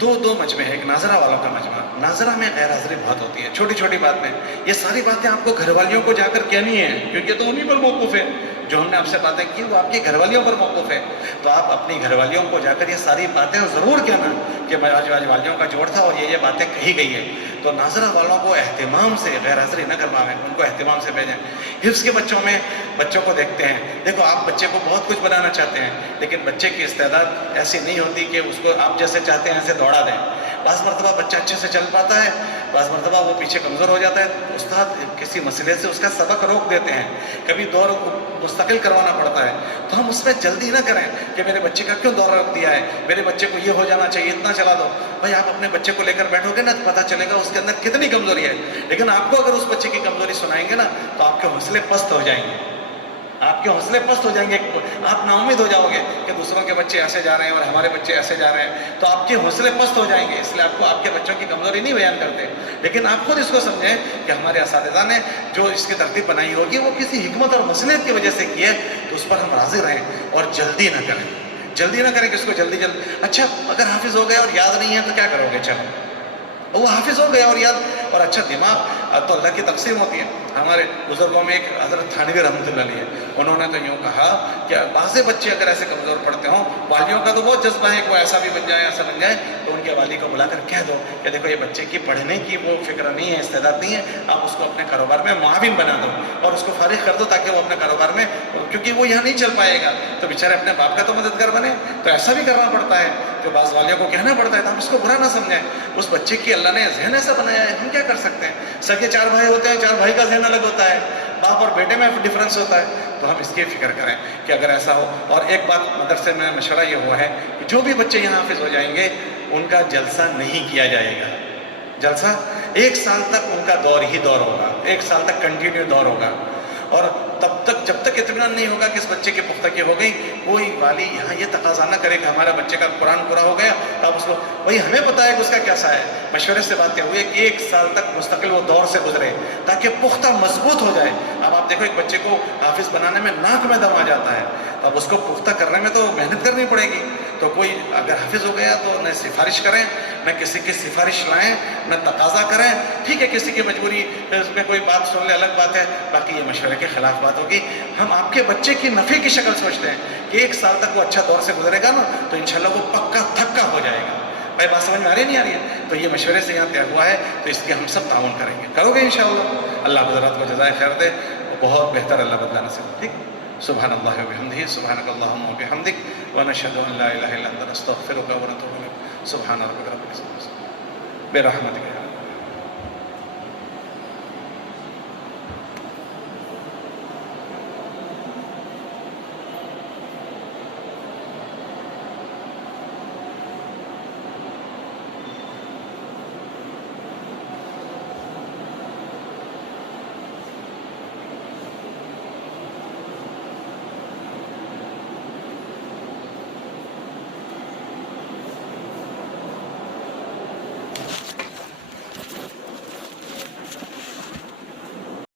دو مجمع ہے، ایک ناظرہ والوں کا مجمع۔ ناظرہ میں غیر حاضری بہت ہوتی ہے، چھوٹی چھوٹی بات میں۔ یہ ساری باتیں آپ کو گھر والیوں کو جا کر کہنی ہے، کیونکہ تو انہی پر موقف ہے۔ جو ہم نے آپ سے باتیں کی وہ آپ کی گھر والیوں پر موقف ہے، تو آپ اپنی گھر والیوں کو جا کر یہ ساری باتیں ضرور کہنا کہ آج والیوں کا جوڑ تھا اور یہ باتیں کہی گئی ہے۔ تو ناظرہ والوں کو اہتمام سے غیر حاضری نہ کروائیں، ان کو اہتمام سے بھیجیں۔ حفظ کے بچوں میں بچوں کو دیکھتے ہیں، دیکھو آپ بچے کو بہت کچھ بنانا چاہتے ہیں لیکن بچے کی استعداد ایسی نہیں ہوتی کہ اس کو آپ جیسے چاہتے ہیں ایسے دوڑا دیں۔ بعض مرتبہ بچہ اچھے سے چل پاتا ہے، بعض مرتبہ وہ پیچھے کمزور ہو جاتا ہے، تو استاد کسی مسئلے سے اس کا سبق روک دیتے ہیں، کبھی دور مستقل کروانا پڑتا ہے۔ تو ہم اس میں جلدی نہ کریں کہ میرے بچے کا کیوں دور روک دیا ہے، میرے بچے کو یہ ہو جانا چاہیے، اتنا چلا دو۔ بھائی آپ اپنے بچے کو لے کر بیٹھو گے نا تو پتہ چلے گا اس کے اندر کتنی کمزوری ہے، لیکن آپ کو اگر اس بچے کی کمزوری سنائیں گے نا تو آپ کے حوصلے پست ہو جائیں گے، آپ کے حوصلے پست ہو جائیں گے، آپ نا امید ہو جاؤ گے کہ دوسروں کے بچے ایسے جا رہے ہیں اور ہمارے بچے ایسے جا رہے ہیں، تو آپ کے حوصلے پست ہو جائیں گے۔ اس لیے آپ کے بچوں کی کمزوری نہیں بیان کرتے، لیکن آپ خود اس کو سمجھیں کہ ہمارے اساتذہ نے جو اس کی ترتیب بنائی ہوگی وہ کسی حکمت اور مصلحت کی وجہ سے کی ہے، تو اس پر ہم راضی رہیں اور جلدی نہ کریں کہ اس کو جلدی اچھا اگر حافظ ہو گیا اور یاد نہیں ہے تو کیا کرو گے؟ چلو وہ حافظ ہو گیا اور یاد، اور اچھا دماغ تو اللہ کی تقسیم ہوتی ہے۔ ہمارے بزرگوں میں ایک حضرت تھانوی رحمۃ اللہ علیہ، انہوں نے تو یوں کہا کہ بعض بچے اگر ایسے کمزور پڑتے ہوں، والیوں کا تو بہت جذبہ ہے کہ وہ ایسا بھی بن جائے ایسا بن جائے، تو ان کے والی کو بلا کر کہہ دو کہ دیکھو یہ بچے کی پڑھنے کی وہ فکر نہیں ہے، استعداد نہیں ہے، آپ اس کو اپنے کاروبار میں معاون بنا دو اور اس کو فارغ کر دو تاکہ وہ اپنے کاروبار میں، کیونکہ وہ یہاں نہیں چل پائے گا تو بیچارے اپنے باپ کا تو مددگار بنے۔ تو ایسا بھی کرنا پڑتا ہے، جو بعض والیوں کو کہنا پڑتا ہے، تو ہم اس کو برا نہ سمجھیں۔ اس بچے کی اللہ نے ذہن ایسا بنایا ہے، ہم کیا کر سکتے ہیں؟ سگے 4 بھائی ہوتے ہیں، 4 بھائی کا ذہن الگ ہوتا ہے، باپ اور بیٹے میں ڈفرنس ہوتا ہے، تو ہم اس کی فکر کریں کہ اگر ایسا ہو۔ اور ایک بات مدرسے میں مشورہ یہ ہوا ہے کہ جو بھی بچے یہاں حافظ ہو جائیں گے ان کا جلسہ نہیں کیا جائے گا۔ جلسہ 1 سال تک ان کا دور ہی دور ہوگا، 1 سال تک کنٹینیو دور ہوگا، اور تب تک جب تک اطمینان نہیں ہوگا کہ اس بچے کی پختگی ہو گئی، کوئی والی یہاں یہ تقاضا نہ کرے کہ ہمارا بچے کا قرآن پورا ہو گیا تو اب اس کو وہی ہمیں پتا ہے کہ اس کا کیسا ہے۔ مشورے سے باتیں ہوئی کہ 1 سال تک مستقل وہ دور سے گزرے تاکہ پختہ مضبوط ہو جائے۔ اب آپ دیکھو ایک بچے کو حافظ بنانے میں ناک میں دم آ جاتا ہے، تو اب اس کو پختہ کرنے میں تو محنت کرنی پڑے گی۔ تو کوئی اگر حافظ ہو گیا تو نہ سفارش کریں، نہ کسی کی سفارش لائیں، نہ تقاضا کریں۔ ٹھیک ہے کسی کی مجبوری اس میں کوئی بات سن لے، الگ بات ہے، باقی یہ مشورے کے خلاف بات ہوگی۔ ہم آپ کے بچے کی نفع کی شکل سوچتے ہیں کہ 1 سال تک وہ اچھا دور سے گزرے گا نا تو انشاءاللہ وہ پکا تھکا ہو جائے گا۔ بھائی بات سمجھ میں آ رہی نہیں آ رہی ہے؟ تو یہ مشورے سے یہاں طے ہوا ہے، تو اس کے ہم سب تعاون کریں گے، کرو گے انشاءاللہ۔ اللہ حضرات کو جزائے خیر دے، بہت بہتر اللہ بدلہ نصیب۔ ٹھیک، سبحان اللہ و بحمدہ، سبحانک اللہم و بحمدک، ونشہد ان لا الہ الا انت نستغفرک ونتوب الیک۔ سبحان ربک رب العزت برحمتک۔